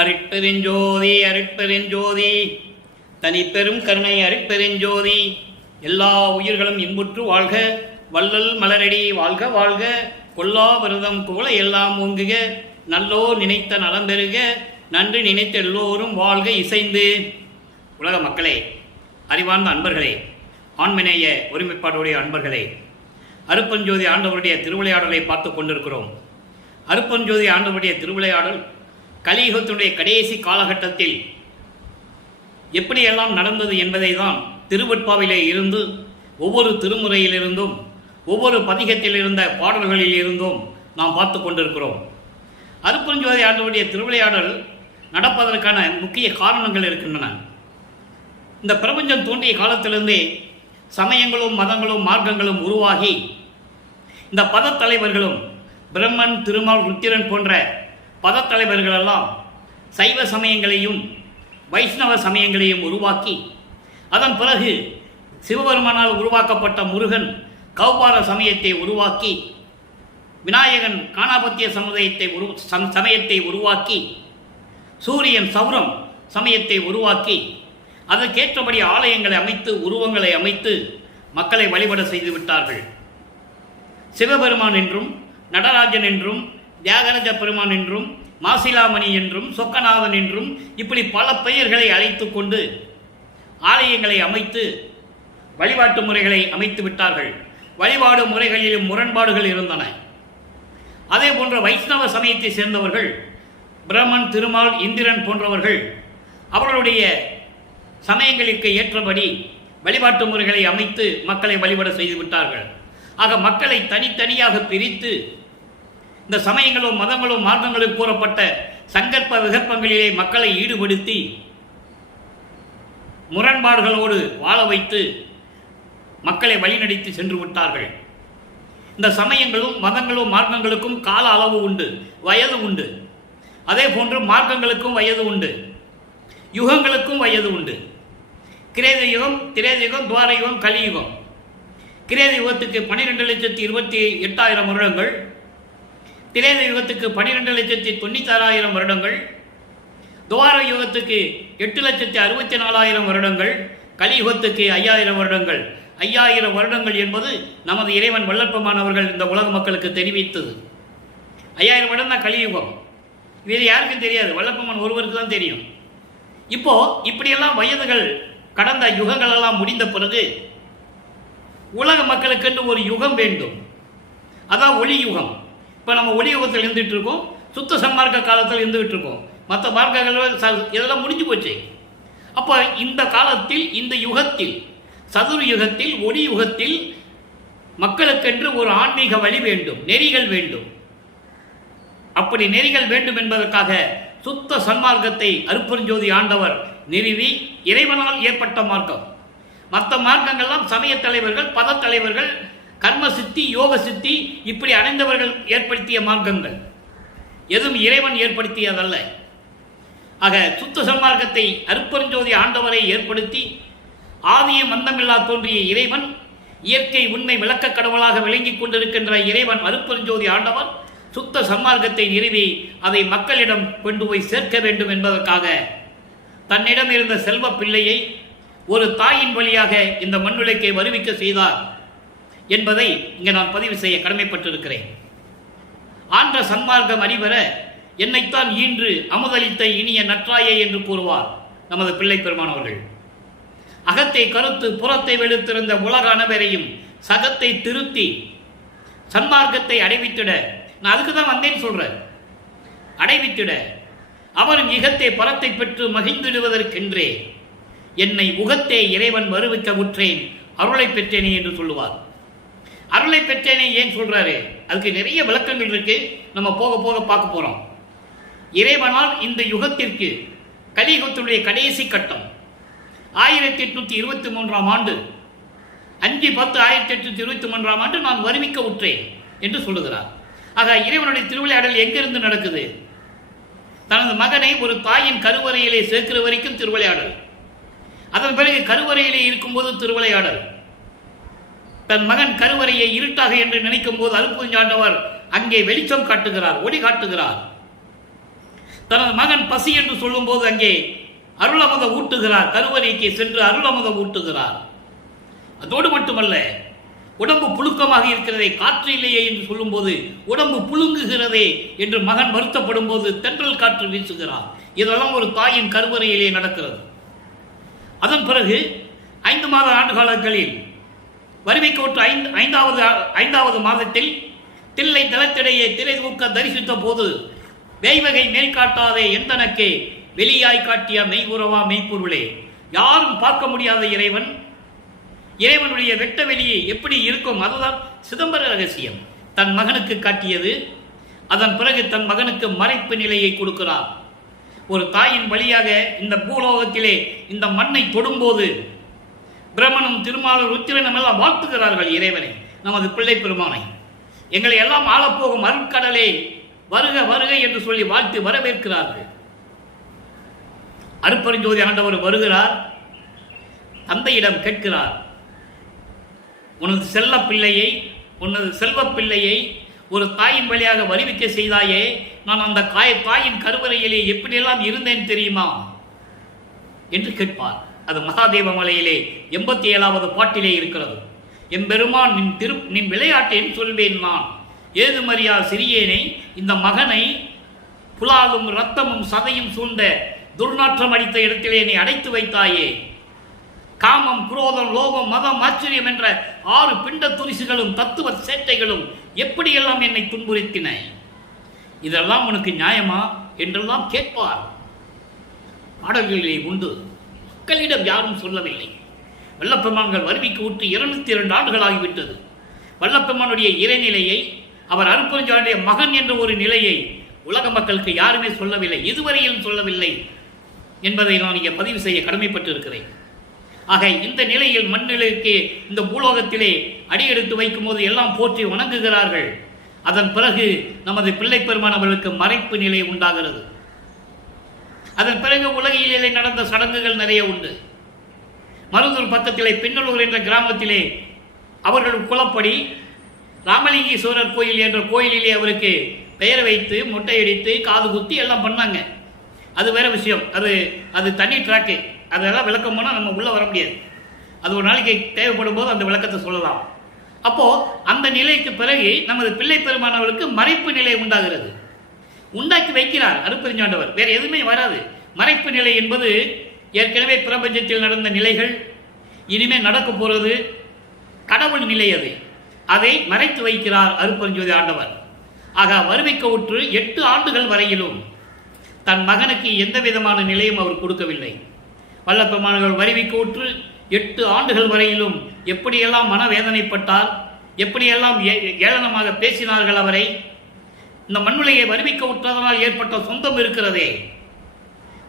அருட்பெருஞ்சோதி அருட்பெருஞ்சோதி தனிப்பெரும் கருணை அருட்பெருஞ்சோதி. எல்லா உயிர்களும் இன்புற்று வாழ்க, வள்ளல் மலரடி வாழ்க வாழ்க, கொல்லா விரதம் கோல எல்லாம் ஓங்குக, நல்லோர் நினைத்த நலம் பெறுக, நன்றி நினைத்த எல்லோரும் வாழ்க இசைந்து. உலக மக்களே, அறிவார்ந்த அன்பர்களே, ஆண்மநேய ஒருமைப்பாடுடைய அன்பர்களே, அருட்பெருஞ்சோதி ஆண்டவருடைய திருவிளையாடலை பார்த்து கொண்டிருக்கிறோம். அருட்பெருஞ்சோதி ஆண்டவருடைய திருவிளையாடல் கலியுகத்தினுடைய கடைசி காலகட்டத்தில் எப்படியெல்லாம் நடந்தது என்பதை தான் திருவெட்பாவிலே இருந்து ஒவ்வொரு திருமுறையிலிருந்தும் ஒவ்வொரு பதிகத்தில் இருந்த பாடல்களில் இருந்தும் நாம் பார்த்து கொண்டிருக்கிறோம். அருட்பெருஞ்சோதி ஆண்டவருடைய திருவிளையாடல் நடப்பதற்கான முக்கிய காரணங்கள் இருக்கின்றன. இந்த பிரபஞ்சம் தோன்றிய காலத்திலிருந்தே சமயங்களும் மதங்களும் மார்க்கங்களும் உருவாகி இந்த பதத்தலைவர்களும் பிரம்மன், திருமால், ருத்திரன் போன்ற பதத்தலைவர்களெல்லாம் சைவ சமயங்களையும் வைஷ்ணவ சமயங்களையும் உருவாக்கி, அதன் பிறகு சிவபெருமானால் உருவாக்கப்பட்ட முருகன் கௌபார சமயத்தை உருவாக்கி, விநாயகன் காணாபத்திய சமயத்தை உருவாக்கி, சூரியன் சௌரம் சமயத்தை உருவாக்கி, அதற்கேற்றபடி ஆலயங்களை அமைத்து உருவங்களை அமைத்து மக்களை வழிபட செய்து விட்டார்கள். சிவபெருமான் என்றும் நடராஜன் என்றும் தியாகராஜ பெருமான் என்றும் மாசிலாமணி என்றும் சொக்கநாதன் என்றும் இப்படி பல பெயர்களை அழைத்து கொண்டு ஆலயங்களை அமைத்து வழிபாட்டு முறைகளை அமைத்து விட்டார்கள். வழிபாடு முறைகளிலும் முரண்பாடுகள் இருந்தன. அதே போன்ற வைஷ்ணவ சமயத்தை சேர்ந்தவர்கள் பிரம்மன், திருமால், இந்திரன் போன்றவர்கள் அவர்களுடைய சமயங்களுக்கு ஏற்றபடி வழிபாட்டு முறைகளை அமைத்து மக்களை வழிபட செய்து விட்டார்கள். ஆக மக்களை தனித்தனியாக பிரித்து இந்த சமயங்களும் மதங்களும் மார்க்கங்களும் கூறப்பட்ட சங்கற்ப விகற்பங்களிலே மக்களை ஈடுபடுத்தி முரண்பாடுகளோடு வாழ வைத்து மக்களை வழிநடத்தி சென்று விட்டார்கள். இந்த சமயங்களும் மதங்களும் மார்க்கங்களுக்கும் கால அளவு உண்டு, வயது உண்டு. அதே போன்று மார்க்கங்களுக்கும் வயது உண்டு, யுகங்களுக்கும் வயது உண்டு. கிரேத யுகம், திரேத யுகம், துவார யுகம், கலியுகம். கிரேத யுகத்துக்கு 12,28,000 வருடங்கள், திரேத யுகத்துக்கு 12,96,000 வருடங்கள், துவார யுகத்துக்கு 8,64,000 வருடங்கள், கலியுகத்துக்கு 5,000 வருடங்கள். 5,000 வருடங்கள் என்பது நமது இறைவன் வல்லற்பமானவர்கள் இந்த உலக மக்களுக்கு தெரிவித்தது. 5,000 வருடம் தான் கலியுகம். இது யாருக்கும் தெரியாது, வல்லப்பமான் ஒருவருக்கு தான் தெரியும். இப்போ இப்படியெல்லாம் வயதுகள் கடந்த யுகங்கள் எல்லாம் முடிந்த பிறகு உலக மக்களுக்கென்று ஒரு யுகம் வேண்டும். அதான் ஒளி யுகம். இப்போ நம்ம ஒளி யுகத்தில் இருந்துகிட்டு இருக்கோம், சுத்த சன்மார்க்க காலத்தில் இருந்துகிட்டு இருக்கோம். மற்ற மார்க்கங்கள் இதெல்லாம் முடிஞ்சு போச்சு. அப்போ இந்த காலத்தில், இந்த யுகத்தில், சதுர் யுகத்தில், ஒளி யுகத்தில் மக்களுக்கென்று ஒரு ஆன்மீக வழி வேண்டும், நெறிகள் வேண்டும். அப்படி நெறிகள் வேண்டும் என்பதற்காக சுத்த சன்மார்க்கத்தை அருட்பெருஞ்சோதி ஆண்டவர் நிறுவி இறைவனால் ஏற்பட்ட மார்க்கம். மற்ற மார்க்கங்கள்லாம் சமய தலைவர்கள், பத தலைவர்கள், கர்ம சித்தி, யோக சித்தி இப்படி அடைந்தவர்கள் ஏற்படுத்திய மார்க்கங்கள். எதுவும் இறைவன் ஏற்படுத்தியதல்ல. ஆக சுத்த சன்மார்க்கத்தை அருட்பெருஞ்சோதி ஆண்டவரை ஏற்படுத்தி ஆதியும் மந்தமில்லா தோன்றிய இறைவன், இயற்கை உண்மை விளக்க கடவுளாக விளங்கிக் கொண்டிருக்கின்ற இறைவன் அருட்பெருஞ்சோதி ஆண்டவர் சுத்த சன்மார்க்கத்தை நிறுவி அதை மக்களிடம் கொண்டு போய் சேர்க்க வேண்டும் என்பதற்காக தன்னிடம் இருந்த செல்வ பிள்ளையை ஒரு தாயின் வழியாக இந்த மண்ணுலகை வருவிக்க செய்தார் என்பதை இங்கே நான் பதிவு செய்ய கடமைப்பட்டிருக்கிறேன். ஆன்ற சன்மார்க்கம் அறிவர என்னைத்தான் ஈன்று அமுதளித்த இனிய நற்றாயே என்று கூறுவார் நமது பிள்ளை பெருமானவர்கள். அகத்தை கருத்து புறத்தை வெளுத்திருந்த உலக அனைவரையும் சகத்தை திருத்தி சன்மார்க்கத்தை அடைவித்திட, நான் அதுக்கு தான் வந்தேன்னு சொல்றேன், அடைவித்திட அவரும் இகத்தை பரத்தை பெற்று மகிழ்ந்திடுவதற்கென்றே என்னை உகத்தே இறைவன் வருவிக்க உற்றேன், அருளை பெற்றேனே என்று சொல்லுவார். அருளை பெற்றேனே ஏன் சொல்றாரு? அதுக்கு நிறைய விளக்கங்கள் இருக்கு, நம்ம போக போக பார்க்க போறோம். இறைவனால் இந்த யுகத்திற்கு, கலியுகத்தினுடைய கடைசி கட்டம் 1823 ஆண்டு 5/10/1823 ஆண்டு நான் வருவிக்க உற்றேன் என்று சொல்லுகிறார். ஆக இறைவனுடைய திருவிளையாடல் எங்கிருந்து நடக்குது? தனது மகனை ஒரு தாயின் கருவறையிலே சேர்க்கிற வரைக்கும் திருவிளையாடல். அதன் பிறகு கருவறையிலே இருக்கும்போது திருவிளையாடல். தன் மகன் கருவறையை இருட்டாக என்று நினைக்கும் போது அருட்பெருஞ்சாண்டவர் அங்கே வெளிச்சம் காட்டுகிறார், ஒளி காட்டுகிறார். தனது மகன் பசி என்று சொல்லும் போது அங்கே அருளமுதம் ஊட்டுகிறார். கருவறைக்கு சென்று அருளமுதம் ஊட்டுகிறார். அதோடு மட்டுமல்ல, உடம்பு புழுக்கமாக இருக்கிறதே, காற்று இல்லையே என்று சொல்லும் போது உடம்பு புழுங்குகிறதே என்று மகன் வருத்தப்படும் போது தென்றல் காற்று வீசுகிறார். இதெல்லாம் ஒரு தாயின் கருவறையிலே நடக்கிறது. அதன் பிறகு 5 மாத ஆண்டு காலங்களில் வறுமைக்கோட்டு 5வது மாதத்தில் தில்லை தளத்திடையே திரை தூக்க தரிசித்த போது வேய்வகை மேல் காட்டாதே எந்தனக்கே வெளியாய் காட்டிய மெய்குறவா மெய்ப்பொருளே, யாரும் பார்க்க முடியாத இறைவன், இறைவனுடைய வெட்ட வெளியே எப்படி இருக்கும், அதுதான் சிதம்பர ரகசியம் தன் மகனுக்கு காட்டியது. அதன் பிறகு தன் மகனுக்கு மறைப்பு நிலையை கொடுக்கிறார். ஒரு தாயின் வழியாக இந்த பூலோகத்திலே இந்த மண்ணை தொடும்போது பிரம்மனும் திருமாலும் ருத்திரனும் எல்லாம் வாழ்த்துகிறார்கள் இறைவனை, நமது பிள்ளை பெருமானை. எங்களை எல்லாம் ஆளப்போகும் அருட்கடலே வருக வருக என்று சொல்லி வாழ்த்து வரவேற்கிறார்கள். அருட்பெருஞ்சோதி ஆண்டவர் வருகிறார். தந்தையிடம் கேட்கிறார், உனது செல்ல பிள்ளையை, உனது செல்வ பிள்ளையை ஒரு தாயின் வழியாக வருவிக்க செய்தாயே, நான் அந்த தாயின் கருவறையிலே எப்படியெல்லாம் இருந்தேன் தெரியுமா என்று கேட்பார். அது மகாதேவ மலையிலே 87வது பாட்டிலே இருக்கிறது. எம்பெருமான் நின் விளையாட்டேன் சொல்வேன் நான், ஏதுமறியா சிறியேனை இந்த மகனை புலாலும் இரத்தமும் சதையும் சூழ்ந்த துர்நாற்றம் அடித்த இடத்திலே நீ அடைத்து வைத்தாயே, காமம் குரோதம் லோபம் மதம் ஆச்சரியம் என்ற 6 பிண்ட துரிசுகளும் தத்துவ சேட்டைகளும் எப்படியெல்லாம் என்னை துன்புறுத்தின, இதெல்லாம் உனக்கு நியாயமா என்றெல்லாம் கேட்பார். பாடல்களிலே உண்டு, மக்களிடம் யாரும் சொல்லவில்லை. வல்லப்பெருமான்கள் வறுமைக்கு ஊற்றி 202 ஆண்டுகளாகிவிட்டது. வல்லப்பெருமானுடைய இறைநிலையை, அவர் அருட்பெருஞ்சோதியுடைய மகன் என்ற ஒரு நிலையை உலக மக்களுக்கு யாருமே சொல்லவில்லை, இதுவரையிலும் சொல்லவில்லை என்பதை நான் இங்கே பதிவு செய்ய கடமைப்பட்டு இருக்கிறேன். ஆக இந்த நிலையில் மண்ணிலைக்கு இந்த பூலோகத்திலே அடியெடுத்து வைக்கும் போது எல்லாம் போற்றி வணங்குகிறார்கள். அதன் பிறகு நமது பிள்ளை பெருமான் அவர்களுக்கு மறைப்பு நிலை உண்டாகிறது. அதன் பிறகு உலகிலே நடந்த சடங்குகள் நிறைய உண்டு. மருதூர் பக்கத்திலே பின்னலூர் என்ற கிராமத்திலே அவர்கள் குலப்படி ராமலிங்கேஸ்வரர் கோயில் என்ற கோயிலிலே அவருக்கு பெயர் வைத்து மொட்டையடித்து காது குத்தி எல்லாம் பண்ணாங்க. அது வேற விஷயம், அது தனி ட்ராக்கு. அதெல்லாம் விளக்கம் போனால் நம்ம உள்ளே வர முடியாது. அது ஒரு நாளைக்கு தேவைப்படும் போது அந்த விளக்கத்தை சொல்லலாம். அப்போது அந்த நிலைக்கு பிறகு நமது பிள்ளை பெருமானவர்களுக்கு மறைப்பு நிலை உண்டாகிறது. உண்டாக்கி வைக்கிறார் அருட்பெருஞ்சாண்டவர். வேறு எதுவுமே வராது. மறைப்பு நிலை என்பது ஏற்கனவே பிரபஞ்சத்தில் நடந்த நிலைகள், இனிமே நடக்க போகிறது கடவுள் நிலை, அதை மறைத்து வைக்கிறார் அருட்பெருஞ்சோதி ஆண்டவர். ஆக வறுமைக்கு உற்று 8 ஆண்டுகள் வரையிலும் தன் மகனுக்கு எந்த விதமான நிலையும் அவர் கொடுக்கவில்லை. வல்லப்பெருமான்கள் வறுமைக்கு உற்று 8 ஆண்டுகள் வரையிலும் எப்படியெல்லாம் மனவேதனைப்பட்டார், எப்படியெல்லாம் ஏளனமாக பேசினார்கள் அவரை. இந்த மண்ணுலையை வறுமைக்க உற்றதனால் ஏற்பட்ட சொந்தம் இருக்கிறதே,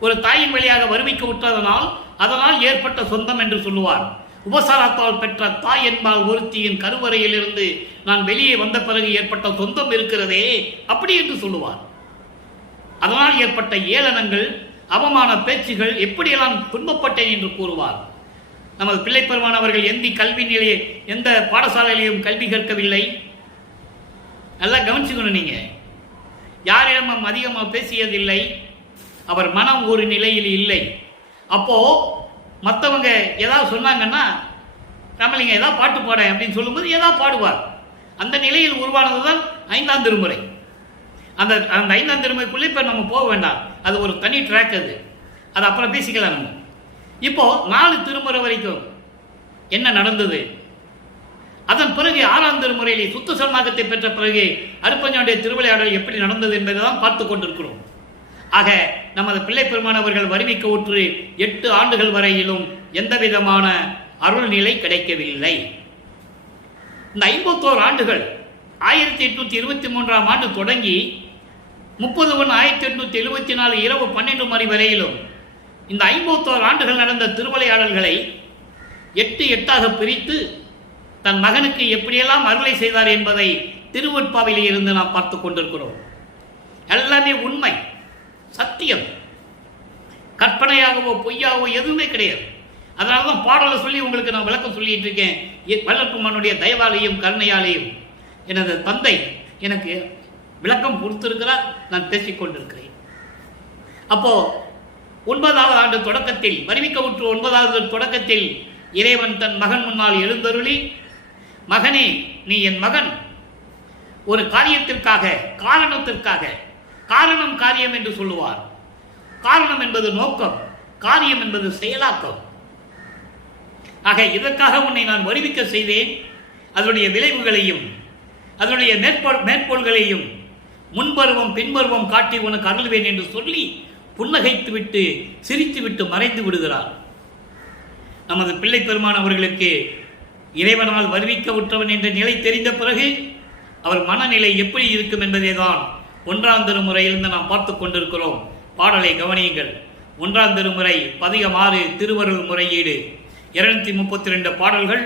ஒரு தாயின் வழியாக வறுமைக்க உற்றதனால் அதனால் ஏற்பட்ட சொந்தம் என்று சொல்லுவார். உபசாரத்தால் பெற்ற தாய் என்பால் ஒருத்தியின் கருவறையிலிருந்து நான் வெளியே வந்த பிறகு ஏற்பட்ட சொந்தம் இருக்கிறதே அப்படி என்று சொல்லுவார். அதனால் ஏற்பட்ட ஏளனங்கள், அவமான பேச்சுகள், எப்படியெல்லாம் துன்பப்பட்டேன் என்று கூறுவார். நமது பிள்ளை பெருமான் அவர்கள் எந்த பாடசாலையிலையும் கல்வி கற்கவில்லை. நல்லா கவனிச்சுக்கணும். நீங்க யாரிடமும் அதிகமாக பேசியதில்லை. அவர் மனம் ஒரு நிலையில் இல்லை. அப்போ மற்றவங்க ஏதாவது சொன்னாங்கன்னா, ராமலிங்க ஏதாவது பாட்டு பாட அப்படின்னு சொல்லும்போது ஏதாவது பாடுவார். அந்த நிலையில் உருவானது தான் 5ஆம் திருமுறை. அந்த 5ஆம் திருமுறைக்குள்ளே இப்போ நம்ம போக வேண்டாம், அது ஒரு தனி ட்ராக். அது அப்புறம் பேசிக்கலாம். நம்ம இப்போ 4 திருமுறை வரைக்கும் என்ன நடந்தது, அதன் பிறகு 6ஆம் திருமுறையிலே சுத்த சன்மார்க்கத்தை பெற்ற பிறகு அருட்பெருஞ்சாண்டிய திருவிளையாடல் எப்படி நடந்தது என்பதை தான் பார்த்து கொண்டிருக்கிறோம். ஆக நமது பிள்ளை பெருமானவர்கள் வறுமைக்கு உற்று 8 ஆண்டுகள் வரையிலும் எந்த விதமான அருள்நிலை கிடைக்கவில்லை. இந்த 51 ஆண்டுகள் 1823ஆம் ஆண்டு தொடங்கி 30/1/1874 இரவு 12 மணி வரையிலும் இந்த 51 ஆண்டுகள் நடந்த திருவிளையாடல்களை 8 பிரித்து தன் மகனுக்கு எப்படியெல்லாம் அருளை செய்தார் என்பதை திருவெட்பாவிலே இருந்து நாம் பார்த்து கொண்டிருக்கிறோம். எல்லாமே உண்மை, சத்தியம், கற்பனையாகவோ பொய்யாகவோ எதுவுமே கிடையாது. அதனால தான் பாடலை சொல்லி உங்களுக்கு நான் விளக்கம் சொல்லிட்டு இருக்கேன். வல்லப்பெருமானுடைய தயவாலையும் கருணையாலையும் எனது தந்தை எனக்கு விளக்கம் கொடுத்திருக்கிறார், நான் பேசிக்கொண்டிருக்கிறேன். அப்போ 9வது ஆண்டு தொடக்கத்தில், வருவிக்கவுற்று 9வது தொடக்கத்தில் இறைவன் தன் மகன் முன்னால் எழுந்தருளி, மகனே, நீ என் மகன், ஒரு காரியத்திற்காக, காரணத்திற்காக, காரணம் காரியம் என்று சொல்லுவார். காரணம் என்பது நோக்கம், காரியம் என்பது செயலாக்கம். ஆக இதற்காக உன்னை நான் வருவிக்க செய்தேன். அதனுடைய விளைவுகளையும் அதனுடைய மேற்கோள்களையும் முன்பருவம் பின்பருவம் காட்டி உனக்கு அருள்வேன் என்று சொல்லி புன்னகைத்துவிட்டு சிரித்துவிட்டு மறைந்து விடுகிறார். நமது பிள்ளை பெருமான் அவர்களுக்கு இறைவனால் வருவிக்க உற்றவன் என்ற நிலை தெரிந்த பிறகு அவர் மனநிலை எப்படி இருக்கும் என்பதை தான் 1ஆம் திருமுறையிலிருந்து நாம் பார்த்து கொண்டிருக்கிறோம். பாடலை கவனியுங்கள். 1ஆம் திருமுறை பதிகம் 6 திருவருள் முறையீடு 232 பாடல்கள்.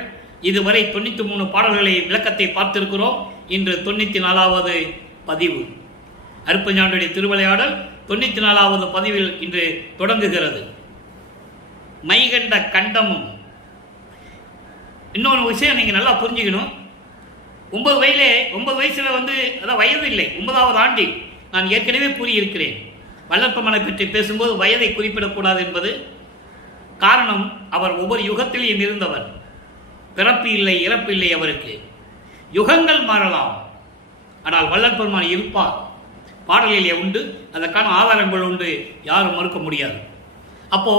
இதுவரை 93 பாடல்களை விளக்கத்தை பார்த்திருக்கிறோம். இன்று 94வது பதிவு. அருட்பெருஞ்சாண்டியுடைய திருவிளையாடல் 94வது பதிவில் இன்று தொடங்குகிறது. மைகண்ட கண்டமும். இன்னொரு விஷயம் நீங்கள் நல்லா புரிஞ்சுக்கணும். 9 வயசுல அதான் வயது இல்லை, 9வது ஆண்டில் நான் ஏற்கனவே கூறியிருக்கிறேன். வல்லற்பெருமானை பற்றி பேசும்போது வயதை குறிப்பிடக்கூடாது என்பது காரணம், அவர் ஒவ்வொரு யுகத்திலையும் இருந்தவர். பிறப்பு இல்லை, இறப்பு இல்லை அவருக்கு. யுகங்கள் மாறலாம், ஆனால் வல்லற்பெருமான் இருப்பார். பாடலிலே உண்டு, அதற்கான ஆதாரங்கள் உண்டு, யாரும் மறுக்க முடியாது. அப்போ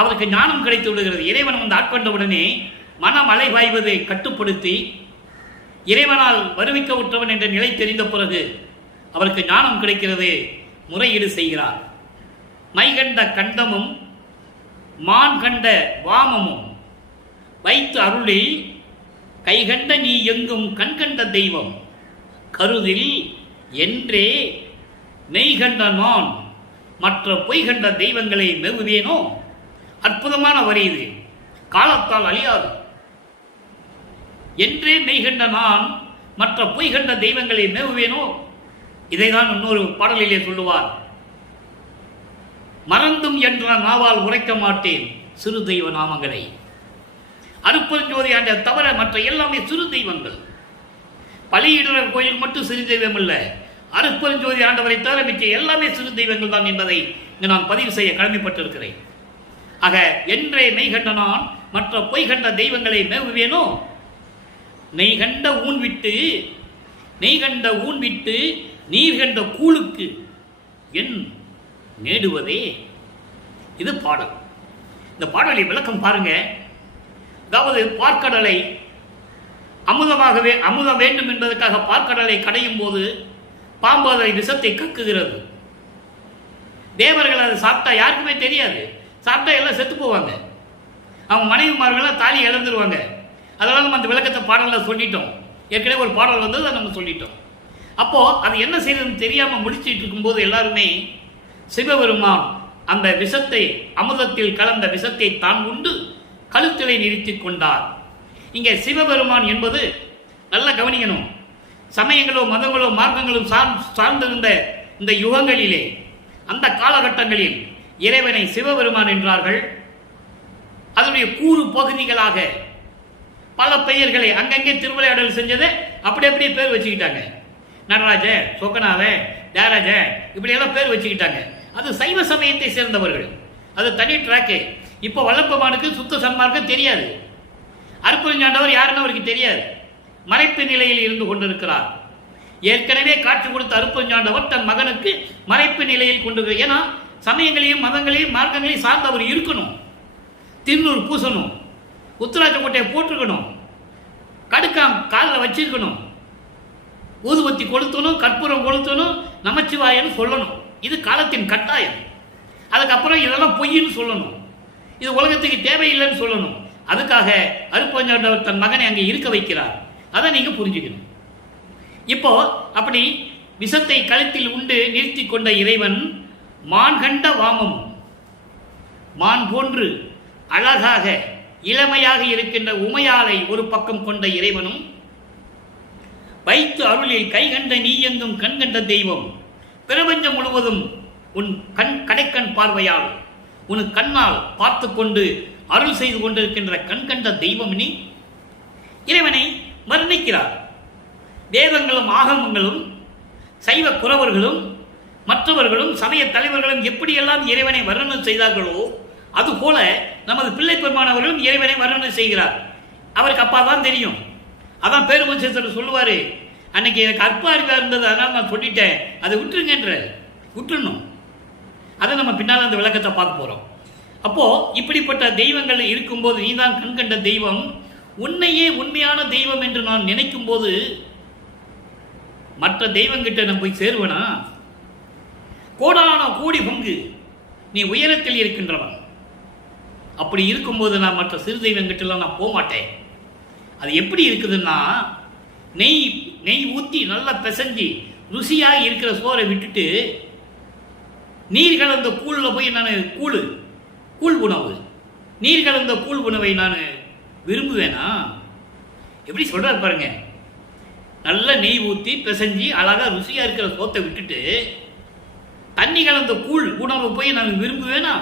அவருக்கு ஞானம் கிடைத்து விடுகிறது. இறைவன் ஆட்கொண்டவுடனே மனம் அலைவாய்வதை கட்டுப்படுத்தி இறைவனால் வருவிக்க உற்றவன் என்ற நிலை தெரிந்த பிறகு அவருக்கு ஞானம் கிடைக்கிறது. முறையீடு செய்கிறார். மைகண்ட கண்டமும் மான் கண்ட வாமமும் வைத்து அருளில் கைகண்ட நீ எங்கும் கண்கண்ட தெய்வம் கருதில் என்றே மெய்கண்ட நான் மற்ற பொய்கண்ட தெய்வங்களை மெகுவேனோ. அற்புதமான வரி இது, காலத்தால் அழியாது. என்றே மெய்கண்ட நான் மற்ற பொய்கண்ட தெய்வங்களை மேவுவேனோ. இதைதான் இன்னொரு பாடலிலே சொல்லுவார். மறந்தும் என்ற நாவால் உரைக்க மாட்டேன் சிறு தெய்வ நாமங்களை. அருட்பெருஞ்சோதி ஆண்ட தவிர மற்ற எல்லாமே சிறு தெய்வங்கள். பலியிடுற கோயில் மட்டும் சிறு தெய்வம் அல்ல, அருட்பெருஞ்சோதி ஆண்டவரை தவிர மிச்ச எல்லாமே சிறு தெய்வங்கள் தான் என்பதை நான் பதிவு செய்ய கடமைப்பட்டிருக்கிறேன். ஆக என்றே மெய்கண்ட நான் மற்ற பொய்கண்ட தெய்வங்களை மேவுவேனோ. நெய்கண்ட ஊன் விட்டு நீர்கண்ட கூழுக்கு என் நேடுவதே. இது பாடல். இந்த பாடலை விளக்கம் பாருங்க. அதாவது பார்க்கடலை அமுதம் வேண்டும் என்பதற்காக பார்க்கடலை கடையும் போது பாம்பு அதை விஷத்தை கக்குகிறது. தேவர்கள் அதை சாப்பிட்டா யாருக்குமே தெரியாது. சாப்பிட்டா எல்லாம் செத்து போவாங்க. அவங்க மனைவிமார்கள்லாம் தாலி இழந்துருவாங்க. அதெல்லாம் நம்ம அந்த விளக்கத்தை பாடலில் சொல்லிட்டோம். ஏற்கனவே ஒரு பாடல் வந்தது, அதை நம்ம சொல்லிட்டோம். அப்போது அது என்ன செய்யறதுன்னு தெரியாமல் முடிச்சுட்டு இருக்கும்போது எல்லாருமே சிவபெருமான் அந்த விஷத்தை, அமுதத்தில் கலந்த விஷத்தை தான் உண்டு கழுத்திலை நிறுத்தி கொண்டார். இங்கே சிவபெருமான் என்பது நல்ல கவனிக்கணும். சமயங்களோ மதங்களோ மார்க்கங்களும் சார்ந்திருந்த இந்த யுகங்களிலே, அந்த காலகட்டங்களில் இறைவனை சிவபெருமான் என்றார்கள். அதனுடைய கூறு பகுதிகளாக பல பெயர்களை அங்கங்கே திருவிளையாடல் செஞ்சதை அப்படியே பேர் வச்சுக்கிட்டாங்க. நடராஜ, சொக்கநாத, தேராஜ, இப்படியெல்லாம் பேர் வச்சுக்கிட்டாங்க. அது சைவ சமயத்தை சேர்ந்தவர்கள். அது தனி ட்ராக்கு. இப்போ வல்லப்பெருமானுக்கு சுத்த சன்மார்க்கம் தெரியாது. அருட்பெருஞ்சாண்டவர் யாருன்னு அவருக்கு தெரியாது. மறைப்பு நிலையில் இருந்து கொண்டிருக்கிறார். ஏற்கனவே காட்சி கொடுத்த அருட்பெருஞ்சாண்டவர் தன் மகனுக்கு மறைப்பு நிலையில் கொண்டு, ஏன்னா சமயங்களையும் மதங்களையும் மார்க்கங்களையும் சார்ந்தவர் இருக்கணும். திருநூறு பூசணும், உத்தராட்ச கோட்டையை போட்டிருக்கணும், கடுக்காம் காலில் வச்சிருக்கணும், ஊதுபத்தி கொளுத்தணும், கற்பூரம் கொளுத்தணும், நமச்சிவாயன்னு சொல்லணும். இது காலத்தின் கட்டாயம். அதுக்கப்புறம் இதெல்லாம் பொய்ன்னு சொல்லணும். இது உலகத்துக்கு தேவையில்லைன்னு சொல்லணும். அதுக்காக அருட்பெருஞ்சாண்டவர் தன் மகனை அங்கே இருக்க வைக்கிறார். அதை நீங்கள் புரிஞ்சுக்கணும். இப்போ அப்படி விஷத்தை கழுத்தில் உண்டு நிறுத்தி கொண்ட இறைவன் மான் கண்ட வாமம், மான் போன்று அழகாக இளமையாக இருக்கின்ற உமையாலை ஒரு பக்கம் கொண்ட இறைவனும் வைத்து அருளில் கைகண்ட நீ எங்கும் கண்கண்ட தெய்வம், பிரபஞ்சம் முழுவதும் உன் கடைக்கண் பார்வையால் உன் கண்ணால் பார்த்து கொண்டு அருள் செய்து கொண்டிருக்கின்ற கண்கண்ட தெய்வம் நீ. இறைவனை வர்ணிக்கிறார். வேதங்களும் ஆகமங்களும் சைவ குறவர்களும் மற்றவர்களும் சமய தலைவர்களும் எப்படியெல்லாம் இறைவனை வர்ணனை செய்தார்களோ அதுபோல நமது பிள்ளை பெருமானவர்களும் இறைவனை வர்ணனை செய்கிறார். அவருக்கு அப்பா தான் தெரியும். அதான் பேருமஞ்சேஸ்வரர் சொல்லுவார், அன்னைக்கு எனக்கு அற்ப அறிவாக இருந்தது, அதனால் நான் சொல்லிட்டேன், அதை விட்டுருங்கன்ற. விட்டுறணும். அதை நம்ம பின்னால் அந்த விளக்கத்தை பார்க்க போகிறோம். அப்போது இப்படிப்பட்ட தெய்வங்கள் இருக்கும்போது நீ தான் கண்கண்ட தெய்வம், உன்னையே உண்மையான தெய்வம் என்று நான் நினைக்கும் போது மற்ற தெய்வங்கிட்ட நான் போய் சேருவனா? கோடான கோடி பங்கு நீ உயரத்தில் இருக்கின்றவன். அப்படி இருக்கும்போது நான் மற்ற சிறு தெய்வங்கிட்டலாம் நான் போக மாட்டேன். அது எப்படி இருக்குதுன்னா, நெய் ஊற்றி நல்லா பிசைஞ்சு ருசியாக இருக்கிற சோறை விட்டுட்டு நீர் கலந்த கூழில் போய் நான் கூழ் உணவு நீர் கலந்த கூழ் உணவை நான் விரும்புவேனா? எப்படி சொல்கிறார் பாருங்க. நல்ல நெய் ஊற்றி பிசைஞ்சு அழகாக ருசியாக இருக்கிற சோத்தை விட்டுட்டு தண்ணி கலந்த கூழ் உணவை போய் நான் விரும்புவேனா?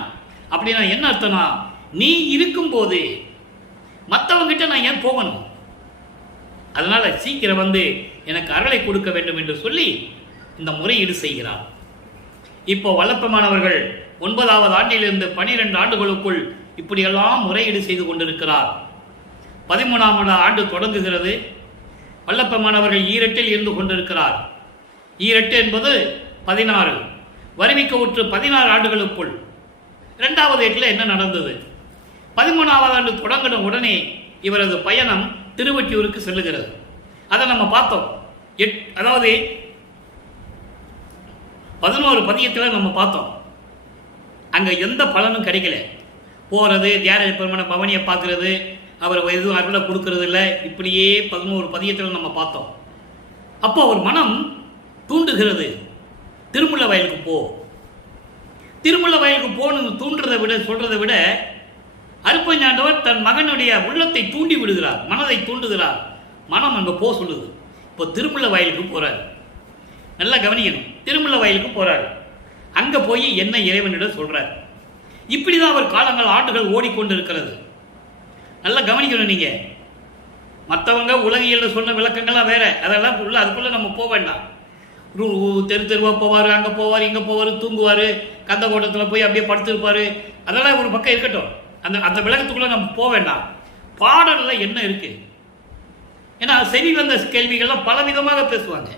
அப்படின்னா என்ன அர்த்தம்னா, நீ இருக்கும்போது மற்றவங்கிட்ட நான் ஏன் போகணும்? அதனால் சீக்கிரம் வந்து எனக்கு அருளை கொடுக்க வேண்டும் என்று சொல்லி இந்த முறையீடு செய்கிறார். இப்போ வல்லப்பமானவர்கள் 9வது ஆண்டிலிருந்து 12 ஆண்டுகளுக்குள் இப்படியெல்லாம் முறையீடு செய்து கொண்டிருக்கிறார். 13ஆம் ஆண்டு தொடங்குகிறது. வல்லப்பமானவர்கள் ஈரெட்டில் இருந்து கொண்டிருக்கிறார். ஈரெட்டு என்பது 16. வருவிக்க உற்று 16 ஆண்டுகளுக்குள் 2வது எட்டில் என்ன நடந்தது? 13ஆவது ஆண்டு தொடங்கின உடனே இவரது பயணம் திருவொற்றியூருக்கு செல்லுகிறது. அதை நம்ம பார்த்தோம். அதாவது 11 பதியத்தில் நம்ம பார்த்தோம். அங்கே எந்த பலனும் கிடைக்கல. போகிறது, தியாகராஜ பெருமான பவனியை பார்க்கறது, அவர் எதுவும் அருளை கொடுக்கறது இல்லை. இப்படியே 11 பதியத்தில் நம்ம பார்த்தோம். அப்போ அவர் மனம் தூண்டுகிறது, திருமுல்ல வயலுக்கு போ. திருமுல்ல வயலுக்கு போகணும் தூண்டுறதை விட சொல்றதை விட அருப்பஞ்சாண்டவர் தன் மகனுடைய உள்ளத்தை தூண்டி விடுகிறார், மனதை தூண்டுகிறார். மனம் அங்கே போக சொல்லுது. இப்போ திருமுல்ல வயலுக்கு போறாரு. நல்லா கவனிக்கணும். திருமுல்ல வயலுக்கு போறாரு. அங்கே போய் என்ன இறைவனிடம் சொல்றார். இப்படிதான் அவர் காலங்கள் ஆண்டுகள் ஓடிக்கொண்டு இருக்கிறது. நல்லா கவனிக்கணும். நீங்க மற்றவங்க உலகியல் சொன்ன விளக்கங்கள்லாம் வேற, அதெல்லாம் அதுக்குள்ள நம்ம போக வேண்டாம். தெருவா போவார், அங்கே போவார், இங்கே போவார், தூங்குவார், கந்த கோட்டத்தில் போய் அப்படியே படுத்திருப்பார். அதெல்லாம் ஒரு பக்கம் இருக்கட்டும். அந்த விளக்கத்துக்குள்ள நம்ம போக வேண்டாம். பாடல்ல என்ன இருக்கு? ஏன்னா செவி வந்த கேள்விகள்லாம் பல விதமாக பேசுவாங்க.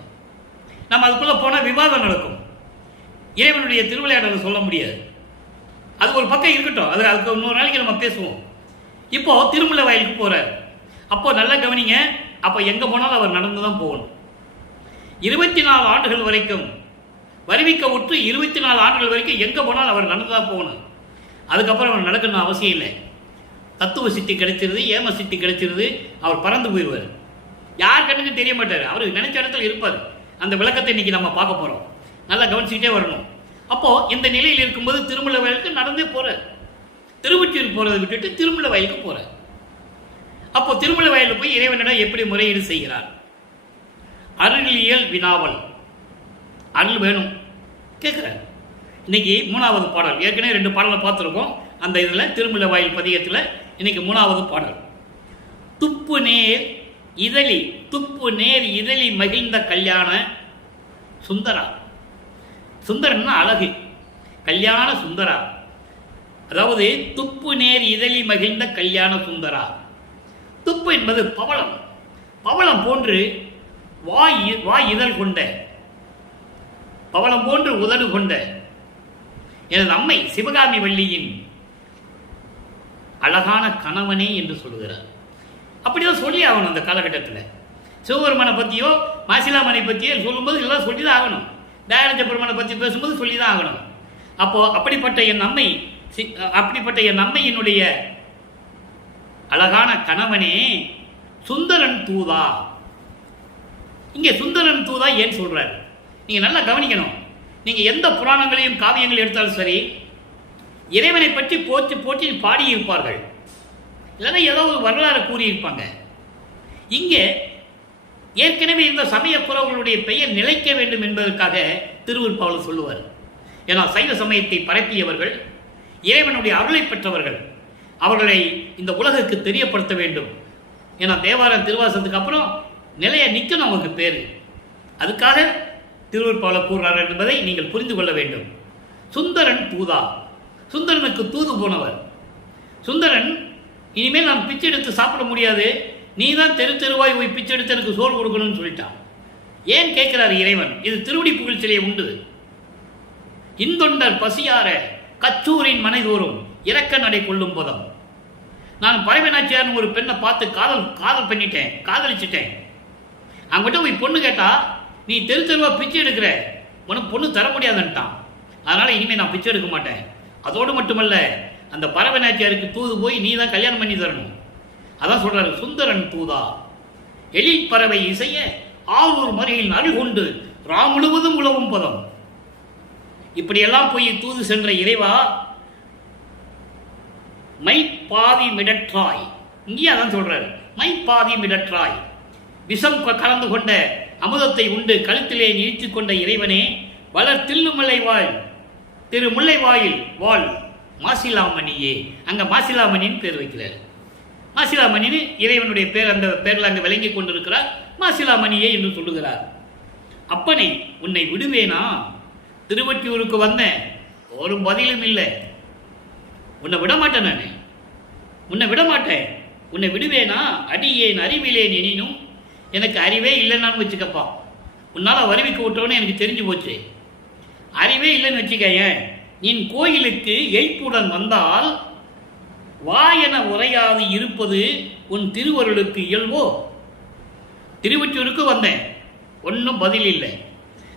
நம்ம அதுக்குள்ள போனால் விவாதம் நடக்கும். இறைவனுடைய திருவிளையாடலை சொல்ல முடியாது. அது ஒரு பக்கம் இருக்கட்டும். அதுக்கு இன்னொரு நாளைக்கு நம்ம பேசுவோம். இப்போ திருமுல்ல வயலுக்கு போறார். அப்போ நல்லா கவனிங்க. அப்போ எங்க போனாலும் அவர் நடந்து தான் போகணும். 24 ஆண்டுகள் வரைக்கும் வருவிக்க விட்டு 24 ஆண்டுகள் வரைக்கும் எங்க போனாலும் அவர் நடந்து தான் போகணும். அதுக்கப்புறம் அவர் நடக்கணும் அவசியம் இல்லை. தத்துவ சித்தி கிடைச்சிருது, ஏம சித்தி கிடைச்சிருது, அவர் பறந்து போயிடுவார். யார் கண்ணுக்கு தெரிய மாட்டார். அவர் நினைச்ச இடத்துல இருப்பார். அந்த விளக்கத்தை இன்னைக்கு நம்ம பார்க்க போறோம். நல்லா கவனிச்சுக்கிட்டே வரணும். அப்போ இந்த நிலையில் இருக்கும்போது திருமுல்ல வயலுக்கு நடந்தே போறார். திருவொற்றியூர் போறதை விட்டுட்டு திருமுல்ல வயலுக்கு போறார். அப்போ திருமுல்ல வயலில் போய் இறைவனிடம் எப்படி முறையீடு செய்கிறார்? அருளியல் வினாவல், அருள் வேணும் கேட்கிறார். இன்னைக்கு 3வது பாடல். ஏற்கனவே 2 பாடலை பார்த்துருக்கோம். அந்த இதில் திருமுல்ல வயல் பதிகத்தில் இன்னைக்கு 3வது பாடல். துப்பு நேர் இதழி மகிழ்ந்த கல்யாண சுந்தரா. சுந்தரன்னா அழகு, கல்யாண சுந்தரா. அதாவது துப்பு நேர் இதழி மகிழ்ந்த கல்யாண சுந்தரா. துப்பு என்பது பவளம். பவளம் போன்று வாய் இதழ் கொண்ட, பவளம் போன்று உதடு கொண்ட எனது அம்மை சிவகாமி வள்ளியின் அழகான கணவனே என்று சொல்லுகிறார். அப்படிதான் சொல்லி ஆகணும். அந்த காலகட்டத்தில் சிவபெருமானை பற்றியோ மாசிலாமனை பற்றியோ சொல்லும்போது எல்லாம் சொல்லி தான் ஆகணும். தியாகராஜ பெருமானை பற்றி பேசும்போது சொல்லி தான் ஆகணும். அப்போ அப்படிப்பட்ட என் அம்மையினுடைய அழகான கணவனே சுந்தரன் தூதா. இங்கே சுந்தரன் தூதா ஏன் சொல்றாரு? நீங்க நல்லா கவனிக்கணும். நீங்க எந்த புராணங்களையும் காவியங்கள் எடுத்தாலும் சரி, இறைவனை பற்றி போற்றி போற்றி பாடியிருப்பார்கள், இல்லைன்னா ஏதோ ஒரு வரலாறு கூறியிருப்பாங்க. இங்கே ஏற்கனவே இந்த சமய புறவர்களுடைய பெயர் நிலைக்க வேண்டும் என்பதற்காக திருவருட்பாவலர் சொல்லுவார். ஏன்னா சைவ சமயத்தை பரப்பியவர்கள், இறைவனுடைய அருளை பெற்றவர்கள், அவர்களை இந்த உலகுக்கு தெரியப்படுத்த வேண்டும். ஏன்னா தேவாரம் திருவாசத்துக்கு அப்புறம் நிலைய நிற்கணும் அவருக்கு பேர். அதுக்காக திருவருட்பாவில் கூறுறார் என்பதை நீங்கள் புரிந்து கொள்ள வேண்டும். சுந்தரன் தூதா, சுந்தரனுக்கு தூது போனவர். சுந்தரன் இனிமேல் நான் பிச்சை எடுத்து சாப்பிட முடியாது, நீ தான் தெரு தெருவாய் போய் பிச்சை எடுத்து எனக்கு சோறு கொடுக்கணும்னு சொல்லிட்டான். ஏன் கேட்கிறார் இறைவன்? இது திருவடி புகழ்ச்சியிலே உண்டு. இந்தொண்டர் பசியார கச்சூரின் மனைதோறும் இறக்க நடை கொள்ளும் பதம். நான் பரவனாச்சியார்னு ஒரு பெண்ணை பார்த்து காதல் பண்ணிட்டேன், காதலிச்சிட்டேன். அவங்ககிட்ட போய் பொண்ணு கேட்டா, நீ தெரு தெருவா பிச்சை எடுக்கிற, உனக்கு பொண்ணு தர முடியாதுன்ட்டான். அதனால இனிமேல் நான் பிச்சை எடுக்க மாட்டேன். அதோடு மட்டுமல்ல, அந்த பரவனாச்சியாருக்கு தூது போய் நீ தான் கல்யாணம் பண்ணி தரணும். அதான் சொல்றாரு, சுந்தரன் தூதா எழில் பறவை இசைய ஆரூர் மறையில் அருள் கொண்டு ரா முழுவதும் உழவும் பதம். இப்படியெல்லாம் போய் தூது சென்ற இறைவா, மை பாதி மிடற்றாய், இங்கே அதான் சொல்றாரு, மை பாதி மிடற்றாய், விஷம் கலந்து கொண்ட அமுதத்தை உண்டு கழுத்திலே நீழ்த்திக் கொண்ட இறைவனே, வளர் தில்லுமலை வாழ் திரு முல்லைவாயில் வாழ் மாசிலாமணியே. அங்க மாசிலாமணின்னு பேர் வைக்கிறார். மாசிலாமணின்னு இறைவனுடைய பேர், அந்த பேரில் அங்கே விளங்கி கொண்டிருக்கிறார். மாசிலாமணியே என்று சொல்லுகிறார். அப்பனே, உன்னை விடுவேனா? திருவொற்றியூருக்கு வந்தேன், ஒரு பதிலும் இல்லை. உன்னை விடமாட்டேன், நான் உன்னை விடமாட்டேன். உன்னை விடுவேனா? அடியேன் அறிவிலேன் எனினும், எனக்கு அறிவே இல்லைன்னான்னு வச்சுக்கப்பா. உன்னால் வருவிக்க விட்டோன்னு எனக்கு தெரிஞ்சு போச்சு. அறிவே இல்லைன்னு வச்சுக்க. நீ கோயிலுக்கு எய்ப்புடன் வந்தால் வாயென உரையாது இருப்பது உன் திருவருளுக்கு இயல்போ? திருவொற்றியூருக்கு வந்தேன், ஒன்றும் பதில் இல்லை.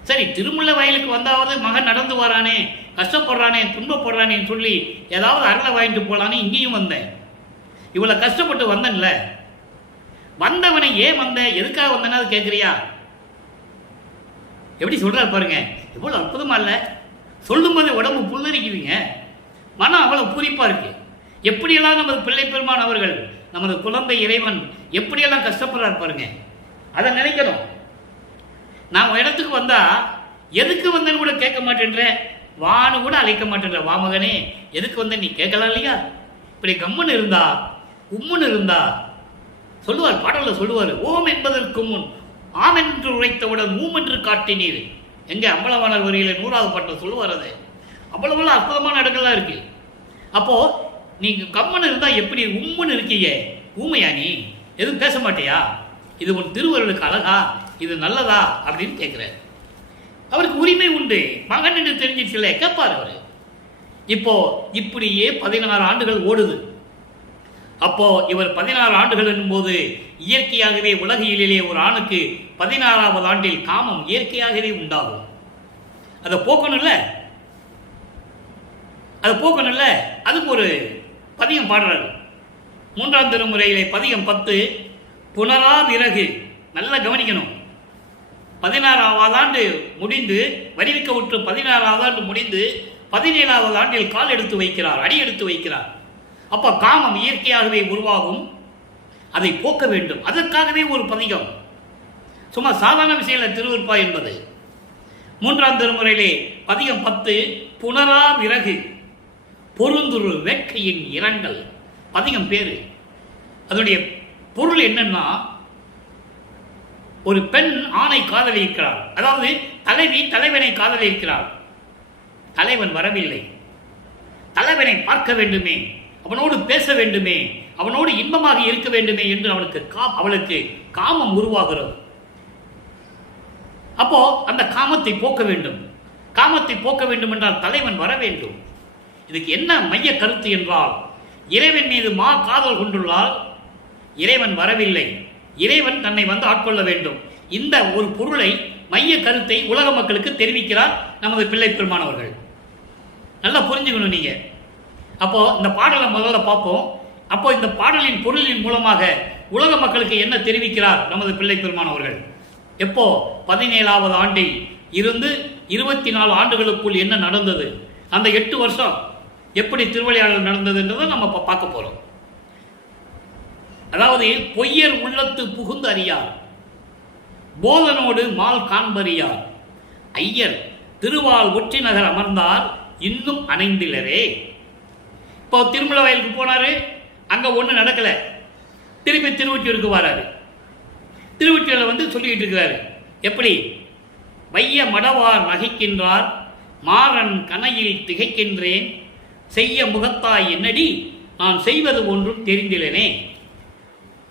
சரி, திருமுல்லை வயலுக்கு வந்தாவது மகன் நடந்து வரானே, கஷ்டப்படுறானே, துன்பப்படுறானேன்னு சொல்லி ஏதாவது அருளை வாங்கிட்டு போகலான்னு இங்கேயும் வந்தேன். இவ்வளோ கஷ்டப்பட்டு வந்தேன்ல, வந்தவனை ஏன் வந்த, எதுக்காக வந்தேன்னா அது கேட்குறியா? எப்படி சொல்கிறார் பாருங்க, எவ்வளோ அற்புதமா இல்லை? சொல்லும்போது உடம்பு புல்லரிக்குதுங்க, மனம் அவ்வளோ பூரிப்பாக இருக்கு. எப்படியெல்லாம் நமது பிள்ளை பெருமான் அவர்கள், நமது குழந்தை இறைவன் எப்படியெல்லாம் கஷ்டப்படுறார் பாருங்க. அதை நினைக்கணும். நான் இடத்துக்கு வந்தா எதுக்கு வந்தேன்னு கூட கேட்க மாட்டேன்ற, வான்னு கூட அழைக்க மாட்டேன்ற. வா மகனே, எதுக்கு வந்த நீ கேட்கலாம் இல்லையா? இப்படி கம்முன்னு இருந்தா, உம்முன்னு இருந்தா சொல்லுவார், பாடலில் சொல்லுவார், ஓம் என்பதற்கு முன் ஆம் என்று உரைத்தவுடன் ஊம் என்று காட்டினீர். எங்க அம்பலவாணர் வரியில 100வது பாட்டில் சொல்லுவார். அது அவ்வளவு அற்புதமான இடங்கள்லாம் இருக்கு. அப்போ நீங்க கம்மன் இருந்தா எப்படி உம்முன்னு இருக்கீங்க? ஊமையா நீ? எதுவும் பேச மாட்டியா? இது உன் திருவருளுக்கு அழகா, இது நல்லதா அப்படின்னு கேட்கிறார். அவருக்கு உரிமை உண்டு, மகன் என்று தெரிஞ்சிச்சுல, கேட்பார் அவரு. இப்போ இப்படியே 16 ஆண்டுகள் ஓடுது. அப்போ இவர் 16 ஆண்டுகள் என்னும்போது இயற்கையாகவே உலகியலிலே ஒரு ஆணுக்கு 16வது ஆண்டில் காமம் இயற்கையாகவே உண்டாகும். அதை போக்கணும்ல, அதுக்கு ஒரு பதிகம் பாடுறாரு. 3ஆம் திருமுறையிலே பதிகம் 10, புனரா விறகு. நல்லா கவனிக்கணும். 16வது ஆண்டு முடிந்து, வரிவிக்க விட்டு 16வது ஆண்டு முடிந்து 17வது ஆண்டில் கால் எடுத்து வைக்கிறார், அடி எடுத்து வைக்கிறார். அப்போ காமம் இயற்கையாகவே உருவாகும், அதை போக்க வேண்டும். அதற்காகவே ஒரு பதிகம். சும்மா சாதாரண விஷயம் திருவருட்பா என்பது. 3ஆம் திருமுறையிலே பதிகம் 10, புனரா விறகு பொருந்துரு வேட்கையின் இரங்கல். பதிகம் பேரு. அதனுடைய பொருள் என்னன்னா, ஒரு பெண் ஆணை காதலிக்கிறார், அதாவது தலைவி தலைவனை காதலிக்கிறார். தலைவன் வரவில்லை, தலைவனை பார்க்க வேண்டுமே, அவனோடு பேச வேண்டுமே, அவனோடு இன்பமாக இருக்க வேண்டுமே என்று அவளுக்கு காமம் உருவாகிறது. அப்போ அந்த காமத்தை போக்க வேண்டும். காமத்தை போக்க வேண்டும் என்றால் தலைவன் வர வேண்டும். இதுக்கு என்ன மைய கருத்து என்றால், இறைவன் மீது காதல் கொண்டுள்ளால் இறைவன் வரவில்லை, இறைவன் தன்னை வந்து ஆட்கொள்ள வேண்டும். இந்த ஒரு பொருளை, மைய கருத்தை உலக மக்களுக்கு தெரிவிக்கிறார் நமது பிள்ளை பெருமானவர்கள். நல்லா புரிஞ்சுக்கணும் நீங்க. அப்போ இந்த பாடலை முதல்ல பார்ப்போம். அப்போ இந்த பாடலின் பொருளின் மூலமாக உலக மக்களுக்கு என்ன தெரிவிக்கிறார் நமது பிள்ளை பெருமானவர்கள்? எப்போ 17வது ஆண்டில் இருந்து 24 ஆண்டுகளுக்குள் என்ன நடந்தது, அந்த 8 வருஷம் எப்படி திருவிளையாடல் நடந்ததுன்றதை நம்ம பார்க்க போறோம். அதாவது, பொய்யர் உள்ளத்து புகுந்து அறியார், போதனோடு மால் காண்பறியார், ஐயர் திருவால் ஒற்றி நகர் அமர்ந்தார் இன்னும் அணைந்திலரே. இப்போ திருமலை வயலுக்கு போனாரு, அங்க ஒன்றும் நடக்கல. திருப்பி திருவொற்றியூருக்கு வராரு. திருவொற்றியூரில் வந்து சொல்லிக்கிட்டு இருக்கிறாரு, எப்படி வைய மடவார் நகைக்கின்றார், மாறன் கனையில் திகைக்கின்றேன், செய்ய முகத்தாய் என்னடி நான் செய்வது ஒன்றும் தெரிந்திலனே.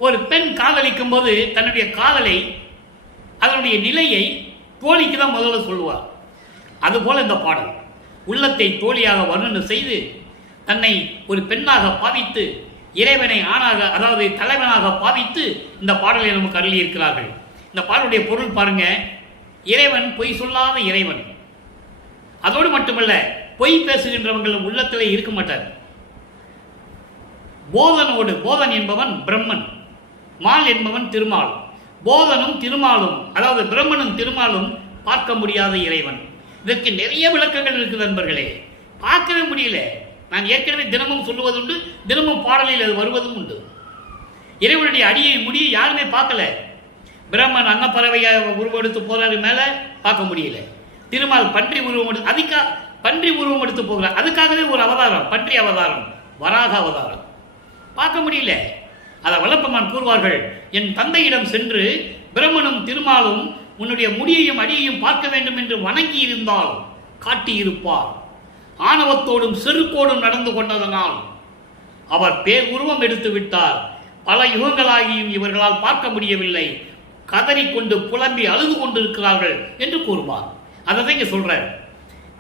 ஒரு பெண் காதலிக்கும் போது தன்னுடைய காதலை, அதனுடைய நிலையை தோழிக்கு தான் முதல்ல சொல்லுவார். அதுபோல இந்த பாடல் உள்ளத்தை தோழியாக வர்ணனை செய்து தன்னை ஒரு பெண்ணாக பாவித்து இறைவனை ஆணாக, அதாவது தலைவனாக பாவித்து இந்த பாடலை நமக்கு அருளி இருக்கிறார்கள். இந்த பாடலுடைய பொருள் பாருங்க, இறைவன் பொய் சொல்லாத இறைவன். அதோடு மட்டுமல்ல, பொய் பேசுகின்றவர்கள் உள்ளத்திலே இருக்க மாட்டார். போதன் என்பவன் பிரம்மன், மால் என்பவன் திருமால். போதனும் திருமாலும், அதாவது பிரம்மனும் திருமாலும் பார்க்க முடியாத இறைவன். இதற்கு நிறைய விளக்கங்கள் இருக்குது நண்பர்களே, பார்க்கவே முடியல. நான் ஏற்கனவே தினமும் சொல்லுவதுண்டு, தினமும் பாடலில் அது வருவதும் உண்டு. இறைவனுடைய அடியை முடியை யாருமே பார்க்கல. பிரம்மன் அன்னப்பறவையை உருவெடுத்து போறாரு, மேல பார்க்க முடியல. திருமால் பன்றி உருவம் எடுத்து, பன்றி உருவம் எடுத்து போகிறார். அதுக்காகவே ஒரு அவதாரம், பன்றி அவதாரம், வராக அவதாரம், பார்க்க முடியல. அதை வல்லப்பெருமான் கூறுவார்கள், என் தந்தையிடம் சென்று பிரம்மனும் திருமாலும் உன்னுடைய முடியையும் அடியையும் பார்க்க வேண்டும் என்று வணங்கி இருந்தால் காட்டியிருப்பார். ஆணவத்தோடும் செருக்கோடும் நடந்து கொண்டதனால் அவர் பேர் உருவம் எடுத்து விட்டார். பல யுகங்களாகியும் இவர்களால் பார்க்க முடியவில்லை. கதறிக்கொண்டு புலம்பி அழுது கொண்டிருக்கிறார்கள் என்று கூறுவார். அதை இங்க சொல்றார்.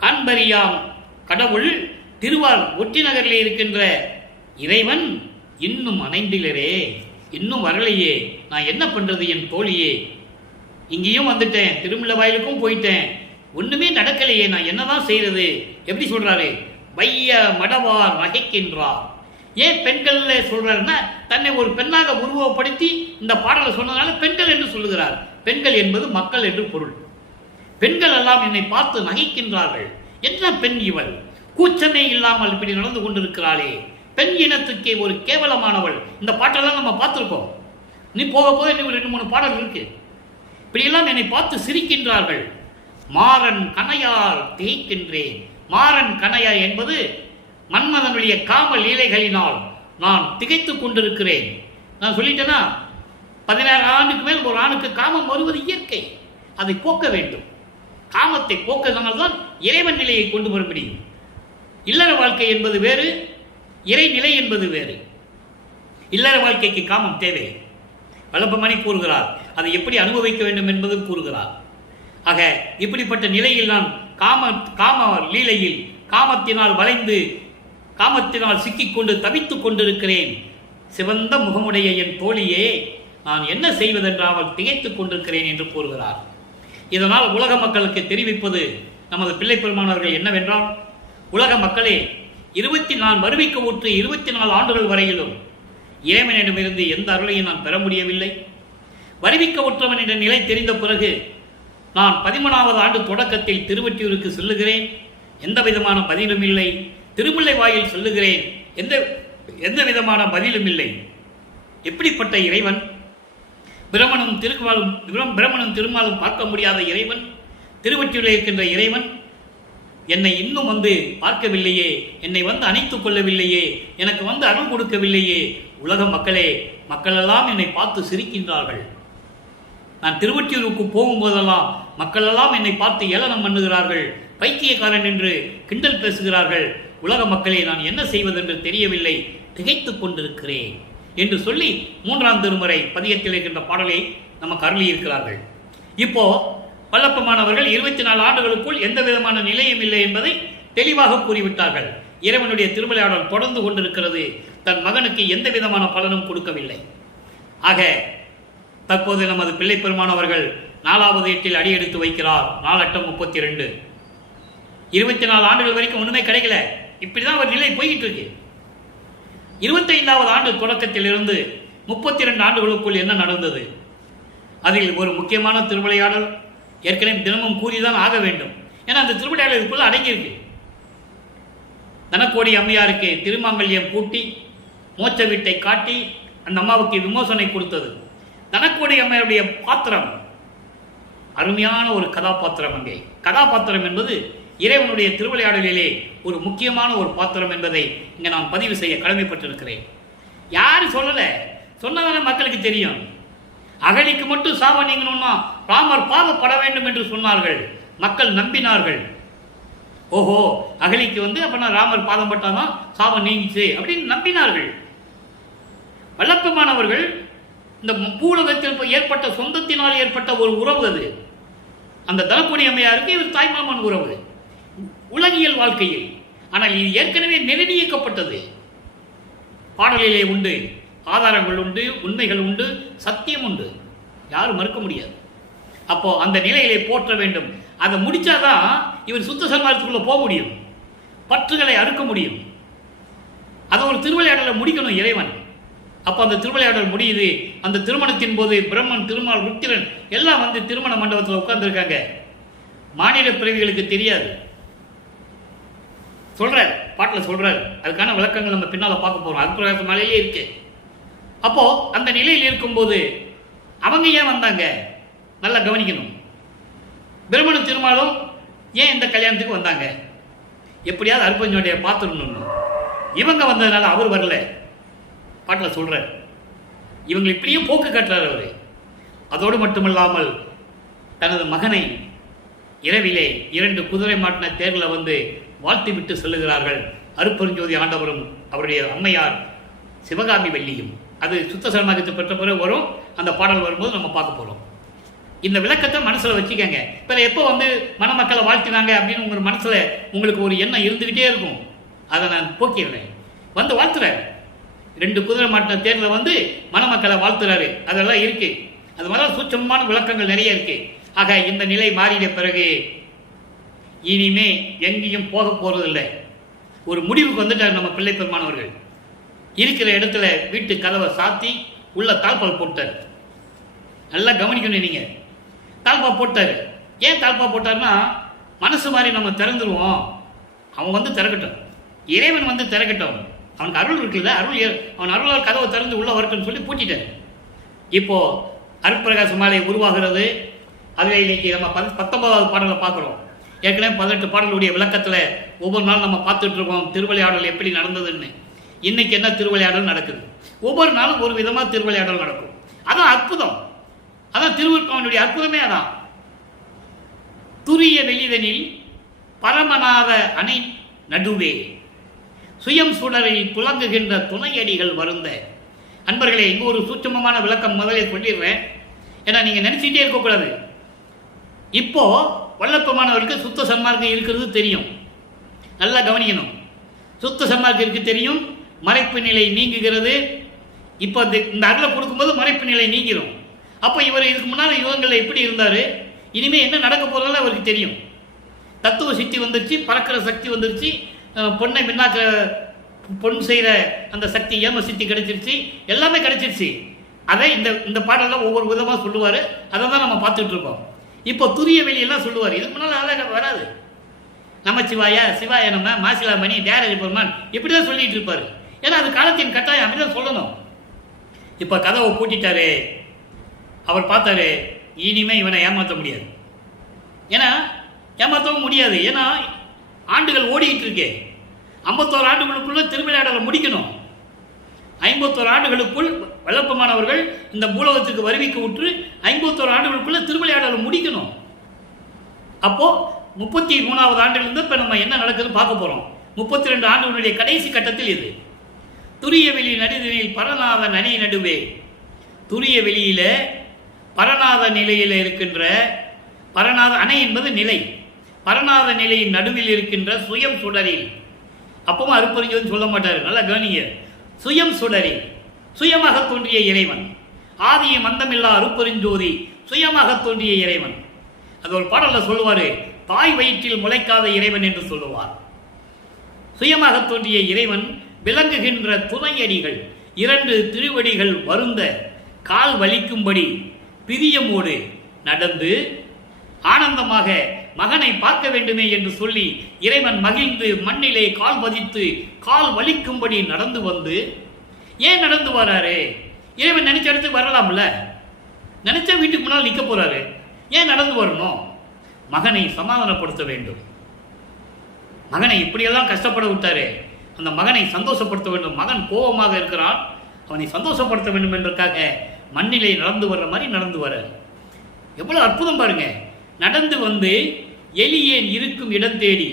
காண்பரியாம் கடவுள் திருவார் ஒற்றி நகரில் இருக்கின்ற இறைவன் இன்னும் அணைந்திலரே, இன்னும் வரலையே, நான் என்ன பண்றது என் தோழியே? இங்கேயும் வந்துட்டேன், திருமலை வாயிலுக்கும் போயிட்டேன், ஒண்ணுமே நடக்கலையே, நான் என்னதான் செய்யறது? எப்படி சொல்றாரு? வைய மடவார் நகைக்கின்றார். ஏன் பெண்கள்ல சொல்றாருன்னா, தன்னை ஒரு பெண்ணாக உருவப்படுத்தி இந்த பாடலை சொன்னதுனால பெண்கள் என்று சொல்லுகிறார். பெண்கள் என்பது மக்கள் என்று பொருள். பெண்கள் எல்லாம் என்னை பார்த்து நகைக்கின்றார்கள். என்ன பெண் இவள்? கூச்சமே இல்லாமல் இப்படி நடந்து கொண்டிருக்கிறாளே, பெண் இனத்துக்கே ஒரு கேவலமானவள். இந்த பாட்டெல்லாம் நம்ம பார்த்துருக்கோம். நீ போக போக இன்னும் 2-3 பாடல் இருக்கு. இப்படியெல்லாம் என்னை பார்த்து சிரிக்கின்றார்கள். மாறன் கனையால் திகைக்கின்றேன். மாறன் கனையா என்பது மன்மதனுடைய காம லீலைகளினால் நான் திகைத்துக் கொண்டிருக்கிறேன். நான் சொல்லிட்டேன்னா, 16 ஆண்டுக்கு மேல் ஒரு ஆணுக்கு காமம் வருவது இயற்கை. அதை போக்க வேண்டும். காமத்தை போக்கதனால்தான் இறைவன் நிலையை கொண்டு வர முடியும். இல்லற வாழ்க்கை என்பது வேறு, இறைநிலை என்பது வேறு. இல்லற வாழ்க்கைக்கு காமம் தேவை. வல்லப்பமணி கூறுகிறார், அதை எப்படி அனுபவிக்க வேண்டும் என்பதும் கூறுகிறார். ஆக இப்படிப்பட்ட நிலையில் நான் காம லீலையில் காமத்தினால் வளைந்து, காமத்தினால் சிக்கிக்கொண்டு தவித்துக் கொண்டிருக்கிறேன். சிவந்த முகமுடைய என் தோழியே, நான் என்ன செய்வதென்றாமல் திகைத்துக் கொண்டிருக்கிறேன் என்று கூறுகிறார். இதனால் உலக மக்களுக்கு தெரிவிப்பது நமது பிள்ளை பெருமானவர்கள் என்னவென்றால், உலக மக்களே, 24 வருவிக்க ஊற்று 24 ஆண்டுகள் வரையிலும் இறைவனிடமிருந்து எந்த அருளையும் நான் பெற முடியவில்லை. வருவிக்க ஊற்றவன் என்ற நிலை தெரிந்த பிறகு நான் 13வது ஆண்டு தொடக்கத்தில் திருவொற்றியூருக்கு செல்லுகிறேன். எந்த விதமான பதிலும் இல்லை. திருமுல்லை வாயில் சொல்லுகிறேன், எந்த விதமான பதிலும் இல்லை. எப்படிப்பட்ட இறைவன்? பிரம்மனும் திருமாலும் பார்க்க முடியாத இறைவன், திருவொற்றியூரில் இருக்கின்ற இறைவன் என்னை இன்னும் வந்து பார்க்கவில்லையே, என்னை வந்து அணைத்துக் கொள்ளவில்லையே, எனக்கு வந்து அருள் கொடுக்கவில்லையே. உலக மக்களே, மக்களெல்லாம் என்னை பார்த்து சிரிக்கின்றார்கள். நான் திருவொற்றியூருக்கு போகும்போதெல்லாம் மக்களெல்லாம் என்னை பார்த்து ஏளனம் பண்ணுகிறார்கள், பைத்தியக்காரன் என்று கிண்டல் பேசுகிறார்கள். உலக மக்களே, நான் என்ன செய்வதென்று தெரியவில்லை, திகைத்துக் கொண்டிருக்கிறேன் என்று சொல்லி 3ஆம் திருமுறை பதிகத்தில் இருக்கின்ற பாடலை நமக்கு அருளி இருக்கிறார்கள். இப்போ வல்லப்பெருமானவர்கள் 24 ஆண்டுகளுக்குள் எந்த விதமான நிலையும் இல்லை என்பதை தெளிவாக கூறிவிட்டார்கள். இறைவனுடைய திருவிளையாடல் தொடர்ந்து கொண்டிருக்கிறது. தன் மகனுக்கு எந்த விதமான பலனும் கொடுக்கவில்லை. ஆக தற்போது நமது பிள்ளை பெருமானவர்கள் 4வது ஏட்டில் அடியெடுத்து வைக்கிறார். 4/8/32. 24 ஆண்டுகள் வரைக்கும் ஒண்ணுமே கிடைக்கல. இப்படிதான் ஒரு நிலை போய்கிட்டு இருக்கு. 25வது ஆண்டு தொடக்கத்திலிருந்து 32 ஆண்டுகளுக்குள் என்ன நடந்தது? அதில் ஒரு முக்கியமான திருவிளையாடல் ஏற்கனவே தினமும் கூறிதான் ஆக வேண்டும். ஏன்னா அந்த திருவிளையாடலுக்குள்ள அடங்கியிருக்கு. தனக்கோடி அம்மையாருக்கு திருமாங்கல்யம் கூட்டி மோட்ச வீட்டை காட்டி அந்த அம்மாவுக்கு விமோசனை கொடுத்தது. தனக்கோடி அம்மையாருடைய பாத்திரம் அருமையான ஒரு கதாபாத்திரம். அங்கே கதாபாத்திரம் என்பது இறைவனுடைய திருவிளையாடலிலே ஒரு முக்கியமான ஒரு பாத்திரம் என்பதை இங்கே நான் பதிவு செய்ய கடமைப்பட்டிருக்கிறேன். யாரும் சொல்லலை, சொன்னதான மக்களுக்கு தெரியும். அகலிக்கு மட்டும் சாபம் நீங்கணும்னா ராமர் பாவப்பட வேண்டும் என்று சொன்னார்கள். மக்கள் நம்பினார்கள். ஓஹோ, அகலிக்கு அப்படின்னா ராமர் பாதம் பட்டாதான் சாபம் நீங்கிச்சு அப்படின்னு நம்பினார்கள். வல்லப்பமானவர்கள் இந்த பூலகத்தில் ஏற்பட்ட சொந்தத்தினால் ஏற்பட்ட ஒரு உறவு அது. அந்த தனக்குடி அம்மையாருக்கு இவர் தாய்மாமன் உறவு உலகியல் வாழ்க்கையில். ஆனால் இது ஏற்கனவே நிர்ணயிக்கப்பட்டது. பாடலிலே உண்டு, ஆதாரங்கள் உண்டு, உண்மைகள் உண்டு, சத்தியம் உண்டு, யாரும் மறுக்க முடியாது. அப்போ அந்த நிலையிலே போற்ற வேண்டும். அதை முடிச்சாதான் இவர் சுத்த சன்மார்க்கத்துக்குள்ள போக முடியும், பற்றுகளை அறுக்க முடியும். அதை ஒரு திருவிளையாடலை முடிக்கணும் இறைவன். அப்போ அந்த திருவிளையாடல் முடியுது. அந்த திருமணத்தின் போது பிரம்மன், திருமால், ருத்திரன் எல்லாம் திருமண மண்டபத்தில் உட்கார்ந்துருக்காங்க. மாநில பிறவிகளுக்கு தெரியாது. சொல்றார், பாட்டில் சொல்றாரு. அதுக்கான விளக்கங்கள் நம்ம பின்னால பார்க்க போறோம். அற்புதமான மலையிலே இருக்கு. அப்போ அந்த நிலையில் இருக்கும்போது அவங்க ஏன் வந்தாங்க நல்லா கவனிக்கணும். பிரம்மனும் திருமாலும் ஏன் இந்த கல்யாணத்துக்கு வந்தாங்க? எப்படியாவது அற்புதனுடைய பார்த்துடணும். இவங்க வந்ததுனால அவர் வரல. பாட்டில் சொல்றார். இவங்க இப்படியே போக்கு காட்டுறார் அவரு. அதோடு மட்டுமல்லாமல் தனது மகனை இரவிலே 2 குதிரை மாட்டின தேர்ல வாழ்த்தி விட்டு செல்லுகிறார்கள். அருப்பெருஞ்சோதி ஆண்டவரும் அவருடைய அம்மையார் சிவகாமி வள்ளியும். அது சுத்த சன்மார்க்கத்தை பெற்ற பிறகு வரும். அந்த பாடல் வரும்போது நம்ம பார்க்க போறோம். இந்த விளக்கத்தை மனசுல வச்சுக்கங்க. இப்ப எப்போ மணமக்களை வாழ்த்தினாங்க அப்படின்னு உங்க மனசுல உங்களுக்கு ஒரு எண்ணம் இருந்துகிட்டே இருக்கும். அதை நான் போக்கிடுறேன். வாழ்த்துறாரு. 2 குதிரை மாட்டின தேர்ல மணமக்களை வாழ்த்துறாரு. அதெல்லாம் இருக்கு. அது மாதிரி சூட்சமான விளக்கங்கள் நிறைய இருக்கு. ஆக இந்த நிலை மாறிய பிறகு இனிமே எங்கேயும் போக போறதில்லை. ஒரு முடிவுக்கு வந்துட்டார் நம்ம பிள்ளை பெருமானவர்கள். இருக்கிற இடத்துல வீட்டு கதவை சாத்தி உள்ள தாழ்பால் போட்டார். நல்லா கவனிக்கணும் நீங்க. தாழ்பா போட்டார். ஏன் தாழ்பா போட்டார்னா, மனசு மாதிரி நம்ம திறந்துருவோம், அவன் திறக்கட்டும், இறைவன் திறக்கட்டும், அவனுக்கு அருள் இருக்குல்ல, அவன் அருளால் கதவை திறந்து உள்ள வரட்டும்னு சொல்லி பூட்டிட்டார். இப்போ அருட்பிரகாச மாலை உருவாகிறது. அதில் இன்னைக்கு நம்ம 19வது பாடலை பார்க்குறோம். ஏற்கனவே 18 பாடலுடைய விளக்கத்தில் ஒவ்வொரு நாளும் நம்ம பார்த்துட்டு இருக்கோம் திருவிளையாடல் எப்படி நடந்ததுன்னு. இன்னைக்கு என்ன திருவிளையாடல் நடக்குது? ஒவ்வொரு நாளும் ஒரு விதமாக திருவிளையாடல் நடக்கும். அதான் அற்புதம். அதான் திருவிற்கவனுடைய அற்புதமே. அதான் துரிய வெளிதனில் பரமநாத அணை நடுவே சுயம் சுடரில் புலங்குகின்ற துணையடிகள் வருந்த. அன்பர்களே, இங்கே ஒரு சூட்சமமான விளக்கம் முதலே சொல்லிடுறேன். ஏன்னா நீங்க நினைச்சிட்டே இருக்கக்கூடாது. இப்போ வல்லப்பமானவருக்கு சுத்த சன்மார்க்கம் இருக்கிறது தெரியும். நல்லா கவனிக்கணும். சுத்த சன்மார்க்கம் இருக்கு தெரியும். மறைப்பு நிலை நீங்குகிறது. இப்போ இந்த அருளை கொடுக்கும்போது மறைப்பு நிலை நீங்கிடும். அப்போ இவர் இதுக்கு முன்னால் யுகங்களில் எப்படி இருந்தார், இனிமே என்ன நடக்க போறதால அவருக்கு தெரியும். தத்துவ சித்தி வந்துருச்சு, பறக்கிற சக்தி வந்துருச்சு, பொண்ணை மின்னாக்கிற பொன் செய்கிற அந்த சக்தி ஏம சித்தி கிடைச்சிருச்சு, எல்லாமே கிடைச்சிருச்சு. அதை இந்த பாடலில் ஒவ்வொரு விதமாக சொல்லுவார். அதை தான் நம்ம பார்த்துட்டு இருக்கோம். இப்போ துரிய வெளியெல்லாம் சொல்லுவார். இதுக்கு முன்னால் அதெல்லாம் வராது. நமச்சிவாயா, சிவாய நம்ம, மாசிலாமணி, டேரஜ் பெருமான் இப்படி தான் சொல்லிட்டு இருப்பார். ஏன்னா அது காலத்தின் கட்டாயம், அப்படி தான் சொல்லணும். இப்போ கதவை பூட்டிட்டாரு. அவர் பார்த்தாரு, இனிமே இவனை ஏமாற்ற முடியாது. ஏன்னா ஏமாற்றவும் முடியாது. ஏன்னா ஆண்டுகள் ஓடிக்கிட்டு இருக்கே. 51 ஆண்டுகளுக்குள்ள திருவிளையாடலை முடிக்கணும். 51 ஆண்டுகளுக்குள் வல்லப்பமானவர்கள் இந்த பூலோகத்துக்கு வருவிக்கு விட்டு 51 ஆண்டுகளுக்குள்ள திருவிளையாடலை முடிக்கணும். அப்போ 33வது ஆண்டிலிருந்து இப்போ நம்ம என்ன நடக்குதுன்னு பார்க்க போறோம். 32 ஆண்டுகளுடைய கடைசி கட்டத்தில் இது. துரிய வெளி நடுவில் பரநாத நனி நடுவே. துரிய வெளியில பரநாத நிலையில் இருக்கின்ற பரநாத அணை என்பது நிலை. பரநாத நிலையின் நடுவில் இருக்கின்ற சுயம் சுடரில். அப்பவும் அருப்பெருஞ்சோதி சொல்ல மாட்டாரு. நல்லா கவனிங்க. சுயம் சுடரில் சுயமாக தோன்றிய இறைவன். ஆதிய மந்தமில்லா அருப்பெருஞ்சோதி சுயமாக தோன்றிய இறைவன். அது ஒரு பாடல்ல சொல்லுவாரு, தாய் வயிற்றில் முளைக்காத இறைவன் என்று சொல்லுவார். சுயமாக தோன்றிய இறைவன் விளங்குகின்ற துணையடிகள் 2 திருவடிகள் வருந்த கால் வலிக்கும்படி பிரியமோடு நடந்து ஆனந்தமாக மகனை பார்க்க வேண்டுமே என்று சொல்லி இறைவன் மகிழ்ந்து மண்ணிலே கால் பதித்து கால் வலிக்கும்படி நடந்து வந்து. ஏன் நடந்து வராரு? இறைவன் நினைச்ச இடத்துக்கு வரலாம்ல. நினைச்ச வீட்டுக்கு முன்னால் நிற்க போறாரு. ஏன் நடந்து வரணும்? மகனை சமாதானப்படுத்த வேண்டும். மகனை இப்படியெல்லாம் கஷ்டப்பட விட்டாரு. அந்த மகனை சந்தோஷப்படுத்த வேண்டும். மகன் கோபமாக இருக்கிறான், அவனை சந்தோஷப்படுத்த வேண்டும் என்பதற்காக மண்ணிலே நடந்து வர்ற மாதிரி நடந்து வர. எவ்வளோ அற்புதம் பாருங்க. நடந்து வந்து எலியேன் இருக்கும் இடம் தேடி,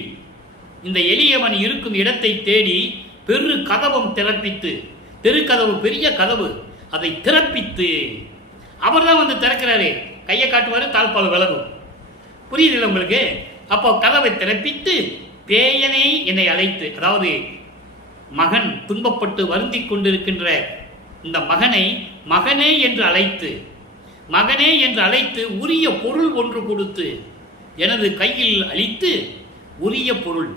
இந்த எளியவன் இருக்கும் இடத்தை தேடி பெரு கதவம் திறப்பித்து, தெருக்கதவு பெரிய கதவு, அதை திறப்பித்து அவர் தான் வந்து திறக்கிறாரு. கையை காட்டுவாரு, தாழ்பால் விலகும். புரியுதில்லை உங்களுக்கு? அப்போ கதவை திறப்பித்து பேயனை என்னை அழைத்து, அதாவது மகன் துன்பப்பட்டு வருந்தி கொண்டிருக்கின்ற இந்த மகனை மகனே என்று அழைத்து, மகனே என்று அழைத்து உரிய பொருள் ஒன்று கொடுத்து எனது கையில் அளித்து, உரிய பொருள்,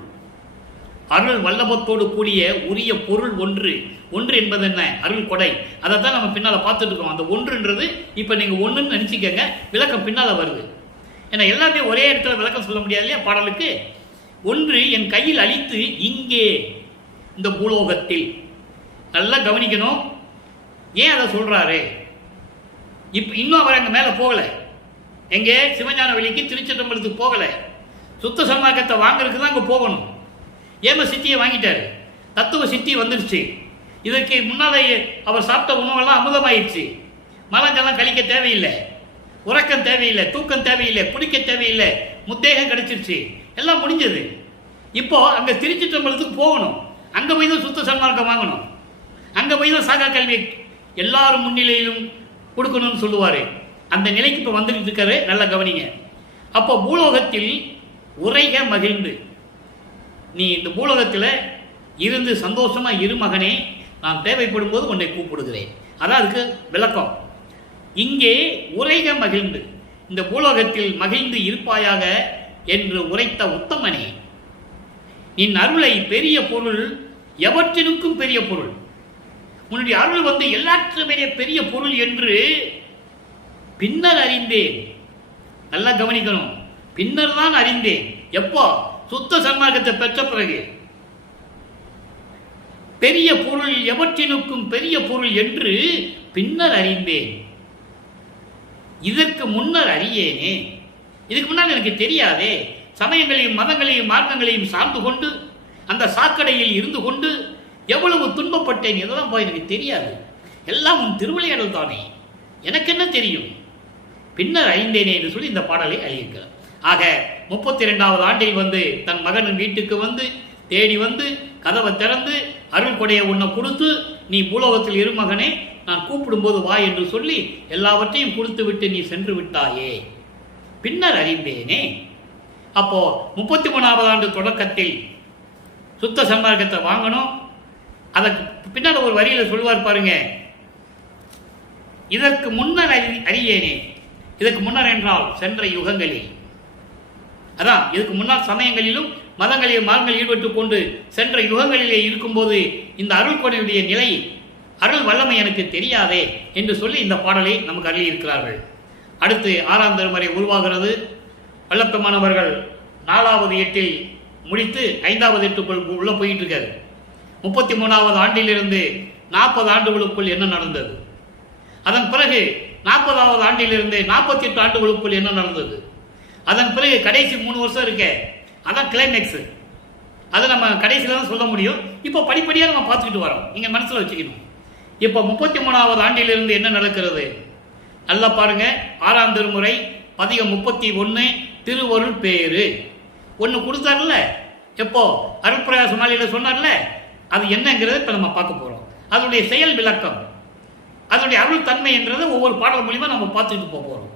அருள் வல்லபத்தோடு கூடிய உரிய பொருள் ஒன்று. ஒன்று என்பது என்ன? அருள் கொடை. அதை தான் நம்ம பின்னால் பார்த்துட்டு இருக்கோம். அந்த ஒன்றுன்றது இப்போ நீங்கள் ஒன்றுன்னு நினச்சிக்கங்க, விளக்கம் பின்னால் வருது. ஏன்னா எல்லாமே ஒரே இடத்துல விளக்கம் சொல்ல முடியாது இல்லையா பாடலுக்கு. ஒன்று என் கையில் அளித்து, இங்கே இந்த பூலோகத்தில். நல்லா கவனிக்கணும், ஏன் அதை சொல்றாரு? இன்னும் அவர் அங்கே மேலே போகலை. எங்கே? சிவஞான வெளிக்கு திருச்சிற்றம்பலத்துக்கு போகலை. சுத்த சன்மார்க்கத்தை வாங்குறதுக்கு தான் அங்கே போகணும். ஏம சித்தியை வாங்கிட்டாரு, தத்துவ சித்தி வந்துருச்சு. இதற்கு முன்னாலே அவர் சாப்பிட்ட உணவெல்லாம் அமுதமாயிடுச்சு. மலஞ்செல்லாம் கழிக்க தேவையில்லை, உறக்கம் தேவையில்லை, தூக்கம் தேவையில்லை, குடிக்க தேவையில்லை, முத்தேகம் கிடைச்சிருச்சு, எல்லாம் முடிஞ்சது. இப்போ அங்கே திருச்சிற்றம்பலத்துக்கு போகணும். அங்கே போய் தான் சுத்த சன்மார்க்கம் வாங்கணும். அங்கே போய் தான் சாகா கல்வி எல்லாரும் முன்னிலையிலும் கொடுக்கணும்னு சொல்லுவார். அந்த நிலைக்கு இப்போ வந்துட்டு இருக்காரு. நல்லா கவனிங்க. அப்போ பூலோகத்தில் உரைக மகிழ்ந்து, நீ இந்த பூலோகத்தில் இருந்து சந்தோஷமா இரு மகனே, நான் தேவைப்படும் போது உன்னை கூப்பிடுகிறேன். அதான் அதுக்கு விளக்கம். இங்கே உரைக மகிழ்ந்து, இந்த பூலோகத்தில் மகிழ்ந்து இருப்பாயாக என்று உரைத்த உத்தமனே, நின் அருளை பெரிய பொருள் எவற்றினுக்கும் பெரிய பொருள், உன்னுடைய அருள் வந்து எல்லாற்றுமே பெரிய பொருள் என்று பின்னர் அறிந்தேன். நல்லா கவனிக்கணும், பின்னர் தான் அறிந்தேன். எப்போ? சுத்த சன்மார்க்கத்தை பெற்ற பிறகு. பெரிய பொருள் எவற்றினுக்கும் பெரிய பொருள் என்று பின்னர் அறிந்தேன். இதற்கு முன்னர் அறியேனே, இதுக்கு முன்னால் எனக்கு தெரியாதே. சமயங்களையும் மதங்களையும் மார்க்கங்களையும் சார்ந்து கொண்டு அந்த சாக்கடையில் இருந்து கொண்டு எவ்வளவு துன்பப்பட்டேன், இதெல்லாம் போய் எனக்கு தெரியாது. எல்லாம் உன் திருவிளையாடல் தானே, எனக்கு என்ன தெரியும்? பின்னர் அறிந்தேனே என்று சொல்லி இந்த பாடலை அழியிருக்கிறார். ஆக 32வது ஆண்டில் வந்து தன் மகனின் வீட்டுக்கு வந்து தேடி வந்து கதவை திறந்து அருள் கொடையை உன்னை கொடுத்து, நீ பூலோகத்தில் இரு மகனே, நான் கூப்பிடும்போது வா என்று சொல்லி எல்லாவற்றையும் கொடுத்து விட்டு நீ சென்று விட்டாயே, பின்னர் அறிந்தேனே. அப்போ 33வது ஆண்டு தொடக்கத்தில் சுத்த சன்மார்க்கத்தை வாங்கணும். அதற்கு பின்னால் ஒரு வரியில சொல்லுவார் பாருங்க, இதற்கு முன்னர் அறியேனே. இதற்கு முன்னர் என்றால் சென்ற யுகங்களில், அதான் இதுக்கு முன்னால் சமயங்களிலும் மதங்களிலும் மார்களில் ஈடுபட்டுக் கொண்டு சென்ற யுகங்களிலே இருக்கும்போது இந்த அருள் கொடையுடைய நிலை, அருள் வல்லமை எனக்கு தெரியாதே என்று சொல்லி இந்த பாடலை நமக்கு அருளியிருக்கிறார்கள். அடுத்து 6ஆம் திருமுறை உருவாகிறது. வல்லப்பெருமானவர்கள் 4வது எட்டில் முடித்து 5வது எட்டுக்குள் உள்ள போயிட்டு இருக்காரு. 33வது ஆண்டிலிருந்து 40 ஆண்டுகளுக்குள் என்ன நடந்தது, அதன் பிறகு 40வது ஆண்டிலிருந்து 48 ஆண்டுகளுக்குள் என்ன நடந்தது, அதன் பிறகு கடைசி 3 வருஷம் இருக்க, அதான் கிளைமேக்ஸ். அதை நம்ம கடைசியில் தான் சொல்ல முடியும். இப்போ படிப்படியாக நம்ம பார்த்துக்கிட்டு வரோம், நீங்கள் மனசில் வச்சுக்கணும். இப்போ 33வது ஆண்டிலிருந்து என்ன நடக்கிறது நல்லா பாருங்க. 6ஆம் திருமுறை பதிகம் 31 திருவருள் பேரு ஒன்று கொடுத்தார்ல, எப்போ அருட்பிரகாச மாலையில் சொன்னார்ல, அது என்னங்கிறத இப்போ நம்ம பார்க்க போகிறோம். அதனுடைய செயல் விளக்கம், அதனுடைய அருள் தன்மை என்றதை ஒவ்வொரு பாடல் மூலியமா நம்ம பார்த்துட்டு போகிறோம்.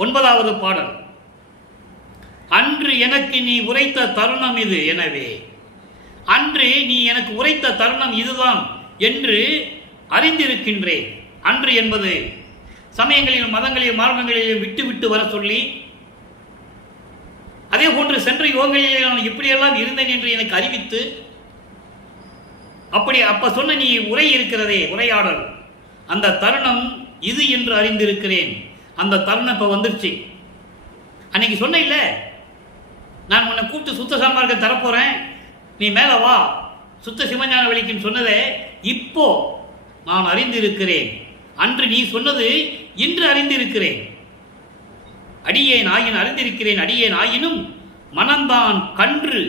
9வது பாடல், அன்று எனக்கு நீ உரைத்த தருணம் இது, எனவே அன்று நீ எனக்கு உரைத்த தருணம் இதுதான் என்று அறிந்திருக்கின்றேன். அன்று என்பது சமயங்களிலும் மதங்களிலும் மார்க்கங்களிலும் விட்டு விட்டு வர சொல்லி, அதே போன்று சென்ற யோகங்களிலே நான் இப்படியெல்லாம் இருந்தேன் என்று எனக்கு அறிவித்து, அப்படி அப்ப சொன்ன நீ உரை இருக்கிறதே, உரையாடல், அந்த தருணம் இது என்று அறிந்திருக்கிறேன். அந்த தருணம் இப்ப வந்துருச்சு. அன்னைக்கு சொன்ன இல்ல, நான் உன்னை கூப்பிட்டு சுத்த சன்மார்க்கம் தரப்போறேன், நீ மேல வா, சுத்த சிவஞான வெளிக்குன்னு சொன்னதே இப்போ நான் அறிந்திருக்கிறேன். அன்று நீ சொன்னது இன்று அறிந்திருக்கிறேன். அடியேன் ஆயின் அறிந்திருக்கிறேன். அடியேன் ஆயினும் மனந்தான் கன்று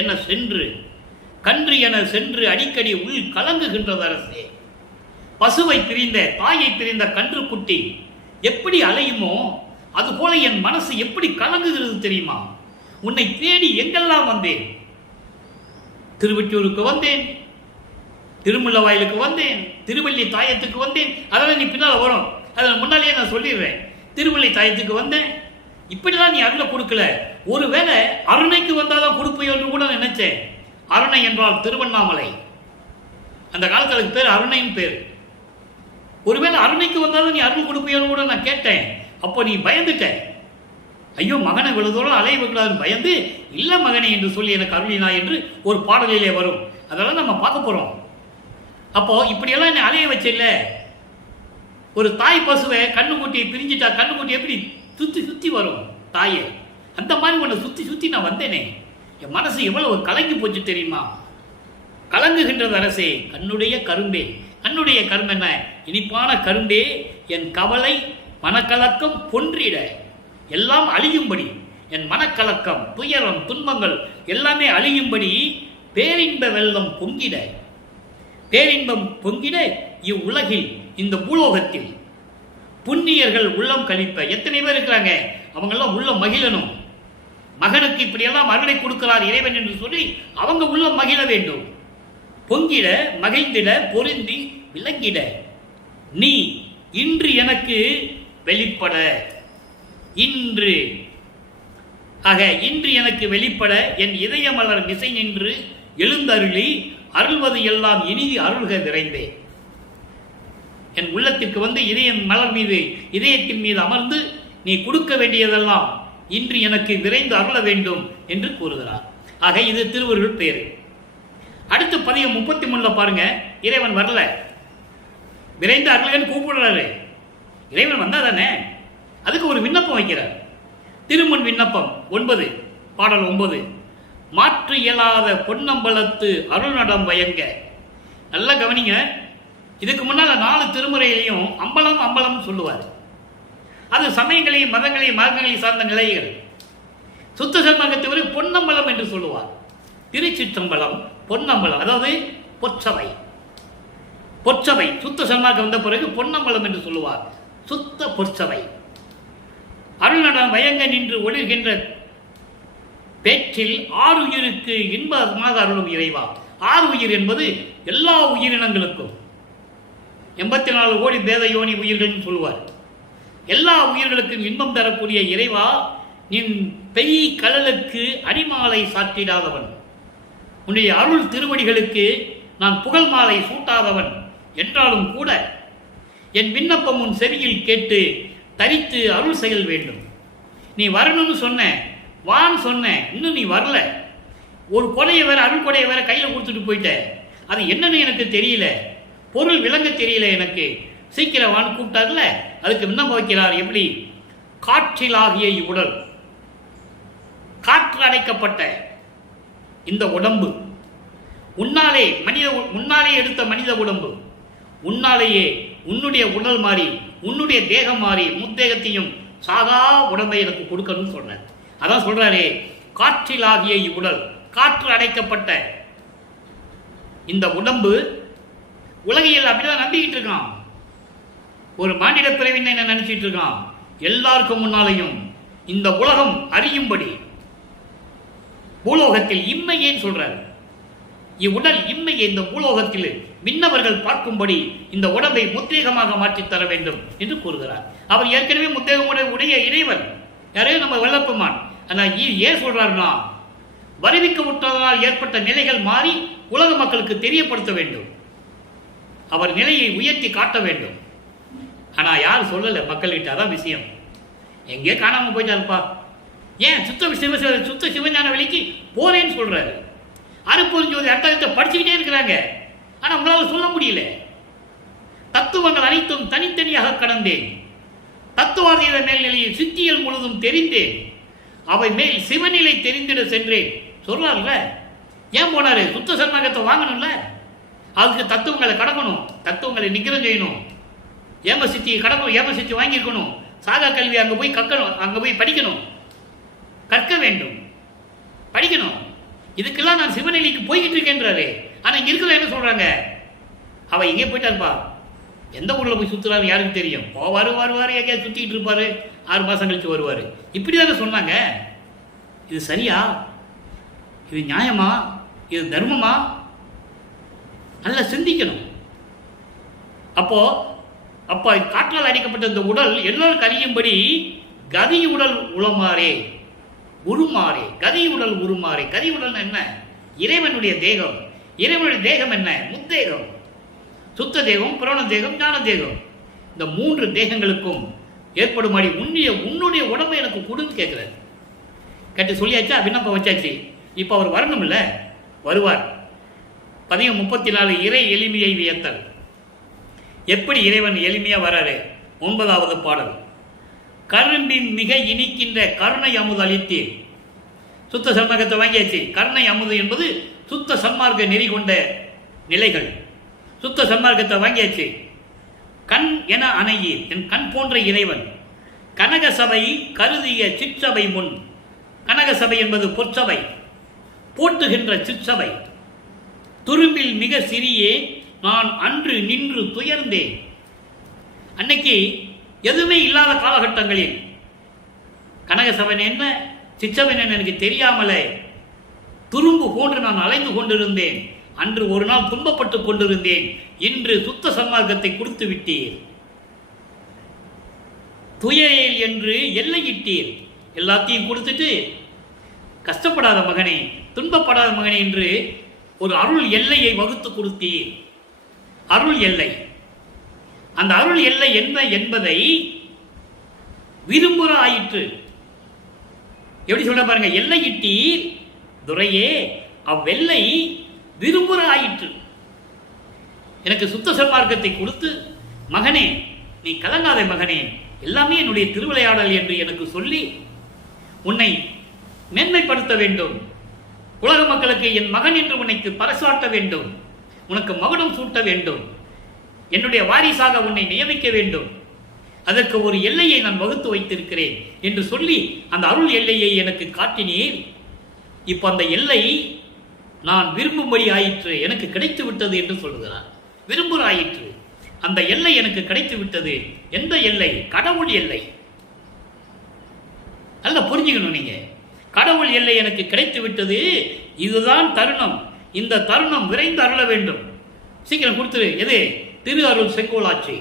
என சென்று, கன்று என சென்று அடிக்கடி உள் கலங்குகின்றது அரசே. பசுவை பிரிந்த தாயை பிரிந்த கன்றுக்குட்டி எப்படி அலையுமோ அதுபோல என் மனசு எப்படி கலங்குகிறது தெரியுமா? உன்னை தேடி எங்கெல்லாம் வந்தேன். திருவெற்றியூருக்கு வந்தேன், திருமுல்லவாயிலுக்கு வந்தேன், திருவள்ளி தாயத்துக்கு வந்தேன். அதெல்லாம் நீ பின்னால் வரும், அதில் முன்னாலேயே நான் சொல்லிடுறேன். திருவள்ளி தாயத்துக்கு வந்தேன். இப்படிலாம் நீ அருளை கொடுக்கல. ஒருவேளை அருணைக்கு வந்தாதான் கொடுப்பையோன்னு கூட நினைச்சேன். அருணை என்றால் திருவண்ணாமலை. அந்த காலத்தில் அதுக்கு பேர் அருணைன்னு பேர். ஒருவேளை அருணைக்கு வந்தாலும் நீ அருள் கொடுப்பையோன்னு கூட நான் கேட்டேன். அப்போ நீ பயந்துட்ட. ஐயோ, மகனை இவ்வளவு தூரம் அலைய வைக்கலான்னு பயந்து, இல்லை மகனை என்று சொல்லி எனக்கு அருளினா என்று ஒரு பாடலிலே வரும். அதெல்லாம் நம்ம பார்க்க போறோம். அப்போ இப்படியெல்லாம் என்னை அலைய வச்சில்ல. ஒரு தாய் பசுவை கண்ணுக்குட்டியை பிரிஞ்சுட்டா கண்ணுக்குட்டி எப்படி சுத்தி சுத்தி வரும் தாயே, அந்த மாதிரி உன்னை சுத்தி சுத்தி நான் வந்தேனே. என் மனசு எவ்வளவு கலங்கி போச்சு தெரியுமா? கலங்குகின்றது அரசே, கண்ணுடைய கரும்பே. கண்ணுடைய கரும்பு என்ன? இனிப்பான கரும்பே, என் கவலை மனக்கலக்கம் பொன்றிட எல்லாம் அழியும்படி, என் மனக்கலக்கம் துயரம் துன்பங்கள் எல்லாமே அழியும்படி பேரின்ப வெள்ளம் பொங்கிட, பேரின்பம் பொங்கிட இவ்வுலகில் இந்த பூலோகத்தில் புண்ணியர்கள் உள்ளம் கழிப்ப. எத்தனை பேர் இருக்கிறாங்க, அவங்கெல்லாம் உள்ளம் மகிழணும். மகனுக்கு இப்படியெல்லாம் அருளை கொடுக்கிறார் இறைவன் என்று சொல்லி அவங்க உள்ளம் மகிழ வேண்டும். பொங்கிட மகிழ்ந்திட பொருந்தி விளங்கிட நீ இன்று எனக்கு வெளிப்பட. இன்று ஆக இன்று எனக்கு வெளிப்பட என் இதய மலர் மிசை நின்று எழுந்தருளி அருள்வது எல்லாம் இனிதி அருள்க விரைந்தே. என் உள்ளத்திற்கு வந்து இதயம் மலர் மீது இதயத்தின் மீது அமர்ந்து நீ கொடுக்க வேண்டியதெல்லாம் இன்று எனக்கு விரைந்து அருள வேண்டும் என்று கூறுகிறார். ஆக இது திருவருள் பேரு. அடுத்து பதிகம் 33 பாருங்க. இறைவன் வரல, விரைந்து அருள்கன்னு கூப்பிடுறாரு. இறைவன் வந்தா தானே, அதுக்கு ஒரு விண்ணப்பம் வைக்கிறார். திருமுன் விண்ணப்பம் 9 பாடல் 9. மாற்று இயலாத பொன்னம்பலத்து அருள்நடம் வயங்க. நல்லா கவனிங்க. இதுக்கு முன்னால 4 திருமுறையிலையும் அம்பலம் அம்பலம் சொல்லுவார். அது சமயங்களையும் மதங்களையும் மார்க்கங்களையும் சார்ந்த நிலைகள். சுத்த சன்மார்க்கத்தை பொன்னம்பலம் என்று சொல்லுவார். திருச்சிற்றம்பலம் பொன்னம்பலம், அதாவது பொற்சபை. பொற்சபை சுத்த சன்மார்க்கம் வந்த பிறகு பொன்னம்பலம் என்று சொல்லுவார். சுத்த பொற்சபை. அருள்நடம் வயங்க நின்று ஒளிர்கின்ற பேச்சில் ஆறுயிருக்கு இன்பமாக அருளும் இறைவா. ஆறு உயிர் என்பது எல்லா உயிரினங்களுக்கும் 84 கோடி பேத யோனி உயிர்கள் சொல்லுவார். எல்லா உயிர்களுக்கும் இன்பம் தரக்கூடிய இறைவா, நின் பெய் கடலுக்கு அடிமாலை சாற்றிடாதவன், உன்னுடைய அருள் திருவடிகளுக்கு நான் புகழ் மாலை சூட்டாதவன் என்றாலும் கூட என் விண்ணப்பம் உன் செவியில் கேட்டு தரித்து அருள் செயல் வேண்டும். நீ வரணும்னு சொன்ன, வான்னு சொன்ன, இன்னும் நீ வரல. ஒரு கொடையை வேற அருள் கொடையை வேற கையில் கொடுத்துட்டு போயிட்ட. அது என்னன்னு எனக்கு தெரியல, பொருள் விளங்க தெரியல எனக்கு, சீக்கிரம் வான்னு கூப்பிட்டார்ல. அதுக்கு விண்ணப்பம் வைக்கிறார். எப்படி? காற்றிலாகிய இவ்வுடல், காற்று அடைக்கப்பட்ட இந்த உடம்பு, உன்னாலே எடுத்த மனித உடம்பு, உன்னாலேயே உன்னுடைய உடல் மாறி உன்னுடைய தேகம் மாறி முத்தேகத்தையும் சாகா உடம்பை எனக்கு கொடுக்கணும்னு சொல்றார். அதான் சொல்றாரே, காற்றிலாகிய இவ்வுடல், காற்று அடைக்கப்பட்ட இந்த உடம்பு. உலகியல் அப்படிதான் நம்பிக்கிட்டு இருக்கான். ஒரு மானிட பிறவின்னு என்ன நினைச்சிட்டு இருக்கான். எல்லாருக்கும் முன்னாலையும் இந்த உலகம் அறியும்படி பூலோகத்தில் இம்மையேன்னு சொல்றாரு. இவ்வுடல் இம்மையை இந்த பூலோகத்தில் விண்ணவர்கள் பார்க்கும்படி இந்த உடம்பை முத்தேகமாக மாற்றி தர வேண்டும் என்று கூறுகிறார். அவர் ஏற்கனவே முத்தேகமுடைய இறைவன், யாரையும் நம்ம வல்லப்பமான். ஆனால் ஏன் சொல்றாருன்னா, வருவிக்க விட்டதனால் ஏற்பட்ட நிலைகள் மாறி உலக மக்களுக்கு தெரியப்படுத்த வேண்டும். அவர் நிலையை உயர்த்தி காட்ட வேண்டும். ஆனா யார் சொல்லல மக்கள்கிட்ட. அதான் விஷயம். எங்கே காணாம போயிட்டாருப்பா. ஏன் சுத்த சிவஞான வெளிக்கு போறேன்னு சொல்றாரு. அருப்பொருஞ்சோதி அட்டகத்தை படிச்சுக்கிட்டே இருக்கிறாங்க. ஆனா உங்களால சொல்ல முடியல. தத்துவங்கள் அனைத்தும் தனித்தனியாக கடந்தேன். தத்துவாதீத மேல்நிலையில் சித்தியல் முழுதும் தெரிந்தேன். அவை மேல் சிவநிலை தெரிந்திட சென்றேன் சொல்றாருல. ஏன் போனாரு? சுத்த சன்மார்க்கத்தை வாங்கணும்ல. அதுக்கு தத்துவங்களை கடக்கணும், தத்துவங்களை நிக்கிரம் செய்யணும், ஏம சித்தியை கடக்கணும், ஏம சித்தி வாங்கியிருக்கணும், சாகா கல்வி அங்கே போய் கற்கணும், அங்கே போய் படிக்கணும், கற்க வேண்டும், படிக்கணும். இதுக்கெல்லாம் நான் சிவநிலைக்கு போய்கிட்டு இருக்கேன்றாரு. ஆனால் இங்க இருக்கிற என்ன சொல்றாங்க, அவ எங்கே போயிட்டாருப்பா, எந்த ஊரில் போய் சுற்றுறாரு யாருக்கு தெரியும்? வருவார் எங்கேயாவது சுற்றிக்கிட்டு இருப்பார், 6 மாதம் கழித்து வருவார். இப்படி தானே சொன்னாங்க. இது சரியா? இது நியாயமா? இது தர்மமா? நல்லா சிந்திக்கணும். அப்போ காற்றால் அடிக்கப்பட்ட இந்த உடல் எல்லோரும் அறியும்படி கதி உடல் உளமாறே உருமாறே. கதி உடல் உருமாறே. கதி உடல் என்ன? இறைவனுடைய தேகம். இறைவனுடைய தேகம் என்ன? முத்தேகம், சுத்த தேகம், புராண தேகம், ஞான தேகம். இந்த 3 தேகங்களுக்கும் ஏற்படுமாடி உன்னுடைய உடம்பை எனக்கு கொடுன்னு கேட்கிறார். கேட்டு சொல்லியாச்சா, விண்ணப்பம் வச்சாச்சு. இப்போ அவர் வரணும் இல்லை? வருவார். பதிகம் 34 இறை எளிமையை வியத்தல். எப்படி இறைவன் எளிமையா வராரு? 9வது பாடல். கரும்பின் மிக இனிக்கின்ற கருணை அமுது அளித்தீர். சுத்த சன்மார்க்கத்தை வாங்கியாச்சு. கருணை அமுது என்பது சுத்த சன்மார்க்க நெறி கொண்ட நிலைகள். சுத்த சன்மார்க்கத்தை வாங்கியாச்சு. கண் என அணையீர், என் கண் போன்ற இறைவன். கனக சபை கருதிய சிற்றபை முன். கனக சபை என்பது பொற்சபை, போட்டுகின்ற சிற்றபை. துரும்பில் மிக சிறியே நான் அன்று நின்று துயர்ந்தேன். அன்னைக்கு எதுவுமே இல்லாத காலகட்டங்களில் கனகசபன் என்ன சிற்றபன் என்ன எனக்கு தெரியாமலே துரும்பு போன்று நான் அலைந்து கொண்டிருந்தேன். அன்று ஒரு நாள் துன்பப்பட்டு கொண்டிருந்தேன். இன்று சுத்த சன்மார்க்கத்தை கொடுத்து விட்டீர். துயரேல் என்று எல்லையிட்டீர். எல்லாத்தையும் கொடுத்துட்டு கஷ்டப்படாத மகனே, துன்பப்படாத மகனே என்று ஒரு அருள் எல்லையை வகுத்து கொடுத்தீர். அருள் எல்லை. அந்த அருள் எல்லை என்ன என்பதை விரும்புகிற ஆயிற்று. எப்படி சொல்ல பாருங்க. எல்லையிட்டீர் துரையே, அவ்வெல்லை விரும்புகிற ஆயிற்று. எனக்கு சுத்த சன்மார்க்கத்தை கொடுத்து, மகனே நீ கலங்காத மகனே, எல்லாமே என்னுடைய திருவிளையாடல் என்று எனக்கு சொல்லி உன்னை மேன்மைப்படுத்த வேண்டும். உலக மக்களுக்கு என் மகன் என்று உனக்கு பறைசாட்ட வேண்டும், உனக்கு மகுடம் சூட்ட வேண்டும், என்னுடைய வாரிசாக உன்னை நியமிக்க வேண்டும். அதற்கு ஒரு எல்லையை நான் வகுத்து வைத்திருக்கிறேன் என்று சொல்லி அந்த அருள் எல்லையை எனக்கு காட்டினீர். இப்ப அந்த எல்லை நான் விரும்பும்படி ஆயிற்று, எனக்கு கிடைத்து விட்டது என்று சொல்கிறார். விரும்புகிற ஆயிற்று. அந்த எல்லை எனக்கு கிடைத்து விட்டது. எந்த எல்லை? கடவுள் எல்லை. நல்ல புரிஞ்சுக்கணும் நீங்க. கடவுள் எல்லை எனக்கு கிடைத்து விட்டது. இதுதான் தருணம். இந்த தருணம் விரைந்து அருள வேண்டும். சீக்கிரம் கொடுத்துரு. எது? திரு அருள் செங்கோலாட்சி.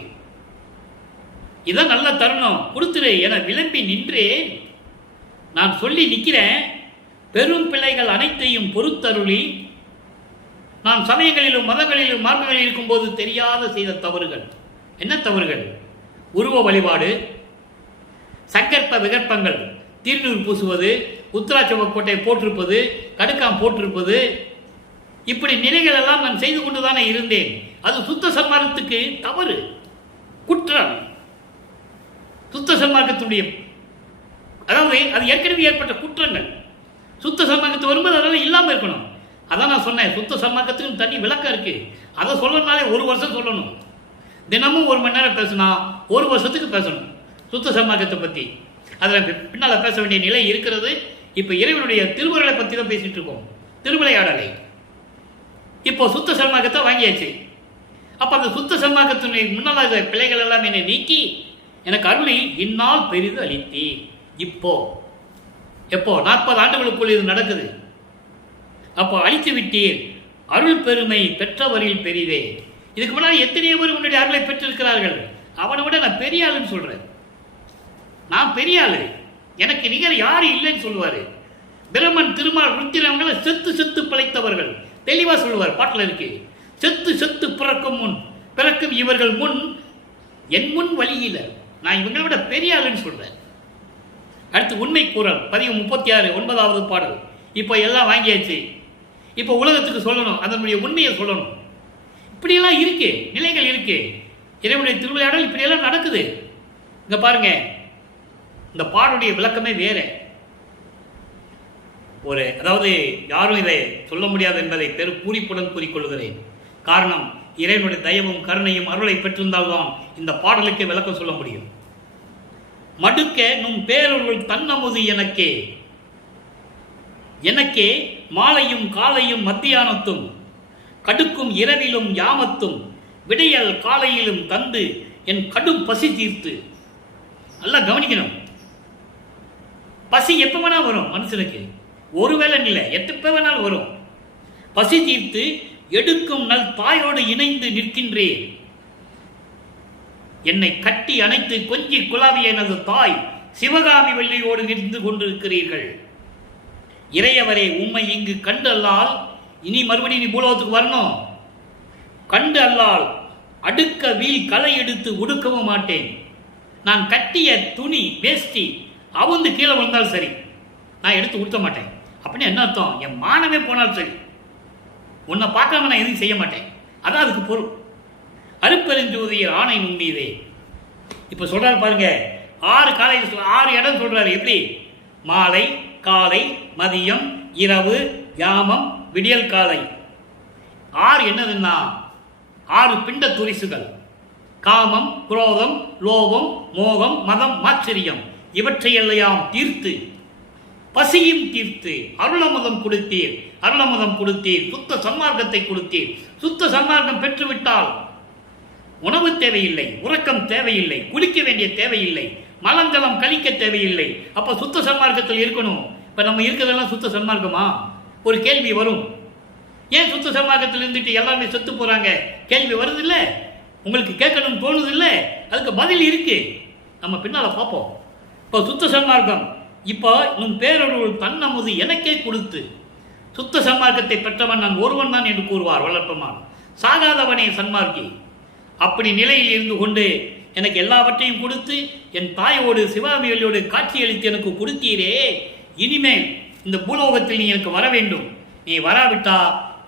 இதான் நல்ல தருணம், கொடுத்துரு என விளம்பி நின்றேன். நான் சொல்லி நிற்கிறேன். பெரும் பிள்ளைகள் அனைத்தையும் பொறுத்தருளி, நான் சமயங்களிலும் மதங்களிலும் மார்க்கங்களில் இருக்கும்போது தெரியாத செய்த தவறுகள். என்ன தவறுகள்? உருவ வழிபாடு, சங்கற்ப விகற்பங்கள், திருநூறு பூசுவது, உத்தராட்சம கோட்டை போட்டிருப்பது, கடுக்காம் போட்டிருப்பது, இப்படி நிலைகள் எல்லாம் நான் செய்து கொண்டுதானே இருந்தேன். அது சுத்த சன்மார்க்கத்துக்கு தவறு, குற்றம். சுத்த சன்மார்க்கத்துடைய அதாவது அது ஏற்கனவே ஏற்பட்ட குற்றங்கள். சுத்த சன்மார்க்கத்து வரும்போது அதெல்லாம் இல்லாமல் இருக்கணும். அதான் நான் சொன்னேன், சுத்த சன்மார்க்கத்துக்கு தனி விளக்கம் இருக்கு. அதை சொல்லணும்னாலே 1 வருஷம் சொல்லணும். தினமும் 1 மணி நேரம் பேசினா 1 வருஷத்துக்கு பேசணும் சுத்த சன்மார்க்கத்தை பற்றி. அதில் பின்னால் பேச வேண்டிய நிலை இருக்கிறது. இப்போ இறைவனுடைய திருவுருளை பற்றி தான் பேசிட்டு இருக்கோம், திருவிளையாடலை. இப்போ சுத்த சன்மார்க்கத்தை வாங்கியாச்சு. அப்போ அந்த சுத்த சன்மார்க்கத்தினுடைய முன்னால் பிள்ளைகள் எல்லாம் என்னை நீக்கி எனக்கு அருளி இந்நாள் பெரிது அளித்தி. இப்போ எப்போ 40 ஆண்டுகளுக்குள் இது நடக்குது. அப்போ அழித்து விட்டீர். அருள் பெருமை பெற்றவரில் பெரிதே. இதுக்கு முன்னாடி எத்தனையோ பேர் உன்னுடைய அருளை பெற்றிருக்கிறார்கள். அவனை விட நான் பெரிய ஆளுன்னு சொல்றேன். நான் பெரிய ஆளு, எனக்கு நிகர் யாரும் இல்லைன்னு சொல்லுவாரு. பிரம்மன், திருமால், ருத்திரவங்களை செத்து செத்து பிழைத்தவர்கள். தெளிவா சொல்லுவார், பாட்டில் இருக்கு. செத்து செத்து பிறக்கும் முன் பிறக்கும் இவர்கள் முன் என் முன் வழியில நான் இவங்களை விட பெரிய ஆளுன்னு சொல்றேன். அடுத்து உண்மை கூறல். பதிவு 36 9வது பாடல். இப்போ எல்லாம் வாங்கியாச்சு. இப்போ உலகத்துக்கு சொல்லணும், அதனுடைய உண்மையை சொல்லணும். இப்படியெல்லாம் இருக்கு, நிலைகள் இருக்கு. இறைவனுடைய திருவிளையாடல் இப்படியெல்லாம் நடக்குது. இங்க பாருங்க, இந்த பாடுடைய விளக்கமே வேற. அதாவது யாரும் இதை சொல்ல முடியாது என்பதை பெரும் பூரிப்புடன் கூறிக்கொள்கிறேன். காரணம், இறைவனுடைய தயவும் கருணையும் அருளை பெற்றிருந்தால்தான் இந்த பாடலுக்கு விளக்கம் சொல்ல முடியும். மடுக்க நும் பேரருள் தன்னமுது எனக்கே, எனக்கே மாலையும் காலையும் மத்தியானத்தும் கடுக்கும் இரவிலும் யாமத்தும் விடையல் காலையிலும் தந்து என் கடும் பசி தீர்த்து. நல்லா கவனிக்கணும். பசி எப்ப வேணா வரும் மனுஷனுக்கு, ஒருவேளை இல்லை, எப்ப வேணாலும் வரும். பசி தீர்த்து எடுக்கும் நல் தாயோடு இணைந்து நிற்கின்றேன். என்னை கட்டி அணைத்து கொஞ்சி குலாவிய எனது தாய் சிவகாமி வெள்ளியோடு நின்று கொண்டிருக்கிறீர்கள். இறையவரே, உம்மை இங்கு கண்டு அல்லால் இனி மறுபடியும் நீ பூலோகத்துக்கு வரணும். கண்டு அல்லால் அடுக்க வீல் களை எடுத்து உடுக்கவும் மாட்டேன். நான் கட்டிய துணி வேஷ்டி அவுந்து கீழே விழுந்தாலும் சரி, நான் எடுத்து உடுத்த மாட்டேன். அப்படின்னு என்ன அர்த்தம்? என் மானமே போனாலும் சரி, உன்னை பார்க்காம நான் எதுவும் செய்ய மாட்டேன். அதான் அதுக்கு பொருள். அருப்பெருஞ்சோதியர் ஆணை நுண்ணியதே. இப்ப சொல்றாரு பாருங்க, 6 இடம் சொல்றாரு. எப்படி? மாலை, காலை, மதியம், இரவு, யாமம், விடியல் காலை. 6 என்னதுன்னா 6 பிண்ட துரிசுகள். காமம், குரோதம், லோபம், மோகம், மதம், மாச்சரியம் இவற்றையெல்லாம் தீர்த்து பசியும் தீர்த்து அருளமுதம் கொடுத்தீர். அருளமுதம் கொடுத்தீர், சுத்த சன்மார்க்கத்தை கொடுத்தீர். சுத்த சன்மார்க்கம் பெற்றுவிட்டால் உணவு தேவையில்லை, உறக்கம் தேவையில்லை, குளிக்க வேண்டிய தேவையில்லை, மலஞ்சலம் கழிக்க தேவையில்லை. அப்ப சுத்த சன்மார்க்கத்தில் இருக்கணும். இப்ப நம்ம இருக்கிறதெல்லாம் சுத்த சன்மார்க்கமா? ஒரு கேள்வி வரும். ஏன் சுத்த சன்மார்க்கத்தில் இருந்துட்டு எல்லாமே செத்து போறாங்க? கேள்வி வருது இல்ல? உங்களுக்கு கேட்கணும்னு தோணுது இல்ல? அதுக்கு பதில் இருக்கு, நம்ம பின்னால பார்ப்போம். இப்போ சுத்த சன்மார்க்கம், இப்போ நம் பேரொருள் தன்னமுது எனக்கே கொடுத்து சுத்த சன்மார்க்கத்தை பெற்றவன் நான் ஒருவன் தான் என்று கூறுவார் வளர்ப்பமான். சாகாதவனே சன்மார்க்கி. அப்படி நிலையில் இருந்து கொண்டு எனக்கு எல்லாவற்றையும் கொடுத்து என் தாயோடு சிவகாமியோடு காட்சியளித்து எனக்கு கொடுத்தீரே, இனிமேல் இந்த பூலோகத்தில் நீ எனக்கு வர வேண்டும். நீ வராவிட்டா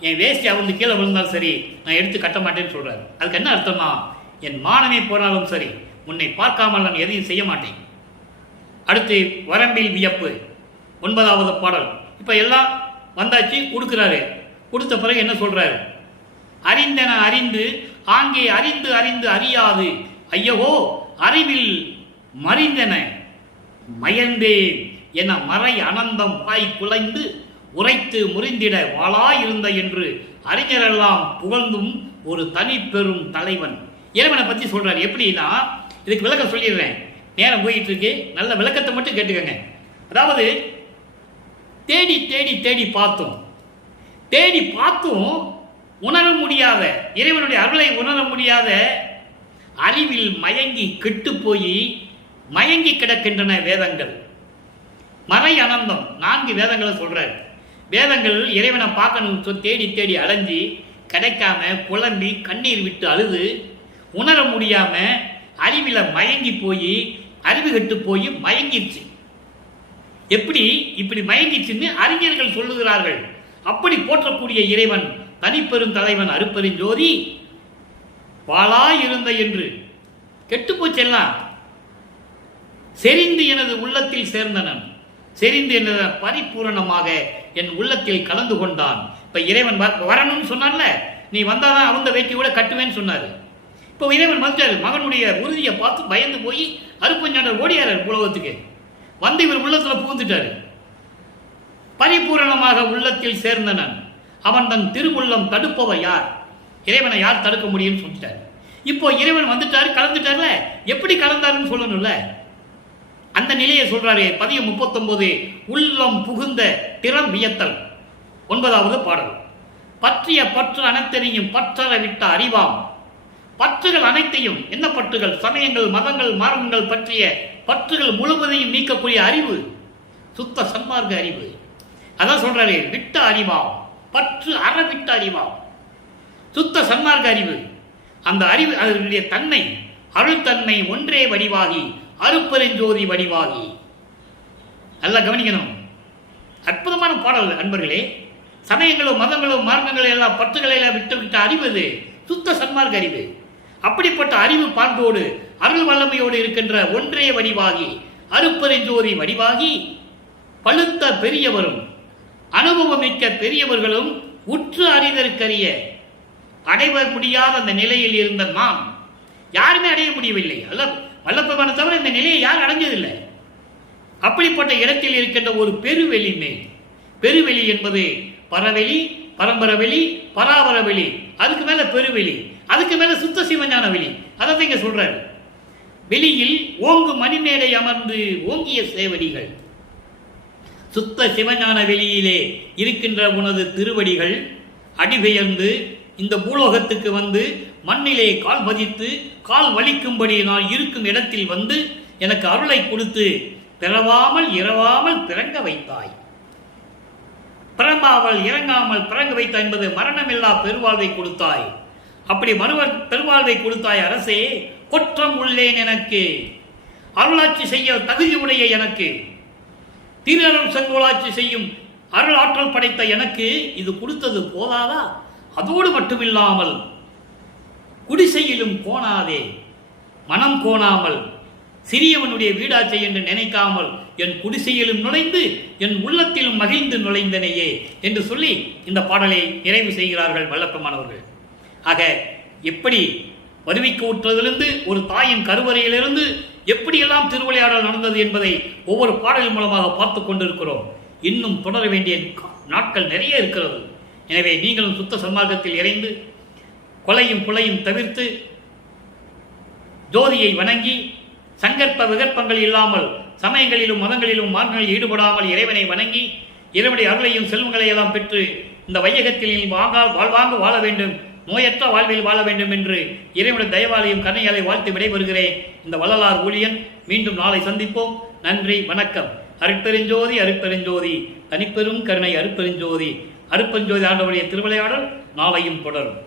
என் வேஷ்டி அவளுக்கு கீழே விழுந்தாலும் சரி, நான் எடுத்து கட்ட மாட்டேன்னு சொல்றாரு. அதுக்கு என்ன அர்த்தம்னா, என் மானமே போனாலும் சரி, உன்னை பார்க்காமல் நான் எதையும் செய்ய மாட்டேன். அடுத்து வரம்பில் வியப்பு, 9வது பாடல். இப்ப எல்லாம் வந்தாச்சு, கொடுக்கிறாரு. கொடுத்த பிறகு என்ன சொல்றாரு? அறிந்தன அறிந்து ஆங்கே அறிந்து அறிந்து அறியாது ஐயவோ அறிவில் மறிந்தன மயந்தே என மறை அனந்தம் பாய் குலைந்து உரைத்து முறிந்திட வாளாயிருந்த என்று அறிஞரெல்லாம் புகழ்ந்தும் ஒரு தனி பெரும் தலைவன். இறைவனை பத்தி சொல்றாரு. எப்படின்னா, இதுக்கு விளக்கம் சொல்லிடுறேன், நேரம் போயிட்டு இருக்கு, நல்ல விளக்கத்தை மட்டும் கேட்டுக்கங்க. அதாவது தேடி தேடி தேடி பார்த்தோம், தேடி பார்த்தும் உணர முடியாத, இறைவனுடைய அருளை உணர முடியாத அறிவில் மயங்கி கெட்டு போய் மயங்கி கிடக்கின்றன வேதங்கள். மறை அனந்தம் 4 வேதங்களை சொல்றாரு. வேதங்கள் இறைவனை பார்க்கணும் தேடி தேடி அலைஞ்சி கிடைக்காம புலம்பி கண்ணீர் விட்டு அழுது உணர முடியாம அறிவில மயங்கி போய் அறிவு கெட்டு போய் மயங்கிடுச்சு. எப்படி இப்படி மயங்கிச்சுன்னு அறிஞர்கள் சொல்லுகிறார்கள். அப்படி போற்றக்கூடிய இறைவன் தனிப்பெரும் தலைவன் அருப்பெருஞ்சோதி வாளாயிருந்த என்று கெட்டு போச்செல்லாம் செறிந்து எனது உள்ளத்தில் சேர்ந்தனன். செறிந்து எனது பரிபூரணமாக என் உள்ளத்தில் கலந்து கொண்டான். இப்ப இறைவன் வரணும்னு சொன்னான்ல, நீ வந்தாதான் அவங்க வேட்டி கூட கட்டுவேன்னு சொன்னாரு. இப்போ இறைவன் வந்துட்டாரு. மகனுடைய உறுதியை பார்த்து பயந்து போய் அருப்பஞ்சாண்டர் ஓடியாரு உலகத்துக்கு வந்து இவர் உள்ளத்துல புகுந்துட்டாரு. பரிபூரணமாக உள்ளத்தில் சேர்ந்தனன் அவன் தன் திருவுள்ளம் தடுப்பவ யார்? இறைவனை யார் தடுக்க முடியும்னு சொல்லிட்டாரு. இப்போ இறைவன் வந்துட்டாரு, கலந்துட்டார்ல. எப்படி கலந்தாருன்னு சொல்லணும்ல, அந்த நிலையை சொல்றாரு. 39 உள்ளம் புகுந்த திறம் வியத்தல். 9வது பாடல். பற்றிய பற்று அனைத்தையும் பற்றற விட்ட அறிவாம். பற்றுகள் அனைத்தையும், என்ன பற்றுகள்? சமயங்கள், மதங்கள், மார்க்கங்கள் பற்றிய பற்றுகள் முழுவதையும் நீக்கக்கூடிய அறிவு, சுத்த சன்மார்க்க அறிவு. அதான் சொல்றாரு, விட்ட அறிவாம், பற்று அறவிட்ட அறிவாம், சுத்த சன்மார்க்க அறிவு. அந்த அறிவு, அதனுடைய தன்மை, அருள் தன்மை ஒன்றே வடிவாகி அருப்பெருஞ்சோதி வடிவாகி. நல்லா கவனிக்கணும். அற்புதமான பாடல் அன்பர்களே. சமயங்களும் மதங்களும் மார்க்கங்களும் எல்லாம் பற்றுகளை எல்லாம் விட்டு அறிவு இது சுத்த சன்மார்க்க அறிவு. அப்படிப்பட்ட அறிவு பாண்டோடு அருள் வல்லமையோடு இருக்கின்ற ஒன்றே வடிவாகி அருப்பெருஞ்சோதி வடிவாகி பழுத்த பெரியவரும் அனுபவமிக்க பெரியவர்களும் உற்று அறிதற்கரிய அடைவ முடியாத அந்த நிலையில் இருந்த நாம் யாருமே அடைய முடியவில்லை. அல்ல வல்லப்பவனை தவிர இந்த நிலையை யாரும் அடைஞ்சதில்லை. அப்படிப்பட்ட இடத்தில் இருக்கின்ற ஒரு பெருவெளி மேல், பெருவெளி என்பது பரவெளி, பரம்பர வெளி, பராபர வெளி, அதுக்கு மேல பெருவெளி, அதுக்கு மேல சுத்த சிவஞான வெளி. அதை இங்க சொல்றாரு. வெளியில் ஓங்கு மணிமேடை அமர்ந்து ஓங்கிய சேவடிகள். சுத்த சிவஞான வெளியிலே இருக்கின்ற உனது திருவடிகள் அடிபெயர்ந்து இந்த பூலோகத்துக்கு வந்து மண்ணிலே கால் பதித்து கால் வலிக்கும்படி நான் இருக்கும் இடத்தில் வந்து எனக்கு அருளை கொடுத்து பிறவாமல் இரவாமல் பிறங்க வைத்தாய். பிறம்பாமல் இறங்காமல் பிறங்க வைத்தாய் என்பது மரணமில்லா பெருவாழ்வை கொடுத்தாய். அப்படி பெருவாழ்வை கொடுத்தாய் அரசே. குற்றம் உள்ளேன் எனக்கு, அருளாட்சி செய்ய தகுதியுடைய எனக்கு, திருநரும் செங்கோலாட்சி செய்யும் அருள் ஆற்றல் படைத்த எனக்கு இது கொடுத்தது போதாதா? அதோடு மட்டுமில்லாமல் குடிசையிலும் கோணாதே, மனம் கோணாமல் சிறியவனுடைய வீடாச்சை என்று நினைக்காமல் என் குடிசையிலும் நுழைந்து என் உள்ளத்திலும் மகிழ்ந்து நுழைந்தனையே என்று சொல்லி இந்த பாடலை நிறைவு செய்கிறார்கள் வல்லப்பெருமானவர்கள். ஆக எப்படி வருவிக்கு ஊற்றுவதிலிருந்து ஒரு தாயின் கருவறையிலிருந்து எப்படியெல்லாம் திருவிளையாடல் நடந்தது என்பதை ஒவ்வொரு பாடலின் மூலமாக பார்த்து கொண்டிருக்கிறோம். இன்னும் தொடர வேண்டிய நாட்கள் நிறைய இருக்கிறது. எனவே நீங்களும் சுத்த சன்மார்க்கத்தில் இறைந்து கொலையும் புலையும் தவிர்த்து ஜோதியை வணங்கி சங்கற்ப விகற்பங்கள் இல்லாமல் சமயங்களிலும் மதங்களிலும் மார்க்கங்களில் ஈடுபடாமல் இறைவனை வணங்கி இறைவனுடைய அருளையும் செல்வங்களை எல்லாம் பெற்று இந்த வையகத்தில் வாழ்வாங்க வாழ வேண்டும், நோயற்ற வாழ்வில் வாழ வேண்டும் என்று இறைவனுடைய தயவாலையும் கருணையாலை வாழ்த்து விடைபெறுகிறேன். இந்த வள்ளலார் ஊழியன். மீண்டும் நாளை சந்திப்போம். நன்றி, வணக்கம். அருட்பெருஞ்சோதி அருட்பெருஞ்சோதி, தனிப்பெரும் கருணை அருட்பெருஞ்சோதி. அருட்பெருஞ்சோதி ஆண்டவருடைய திருவிளையாடல் நாளையும் தொடரும்.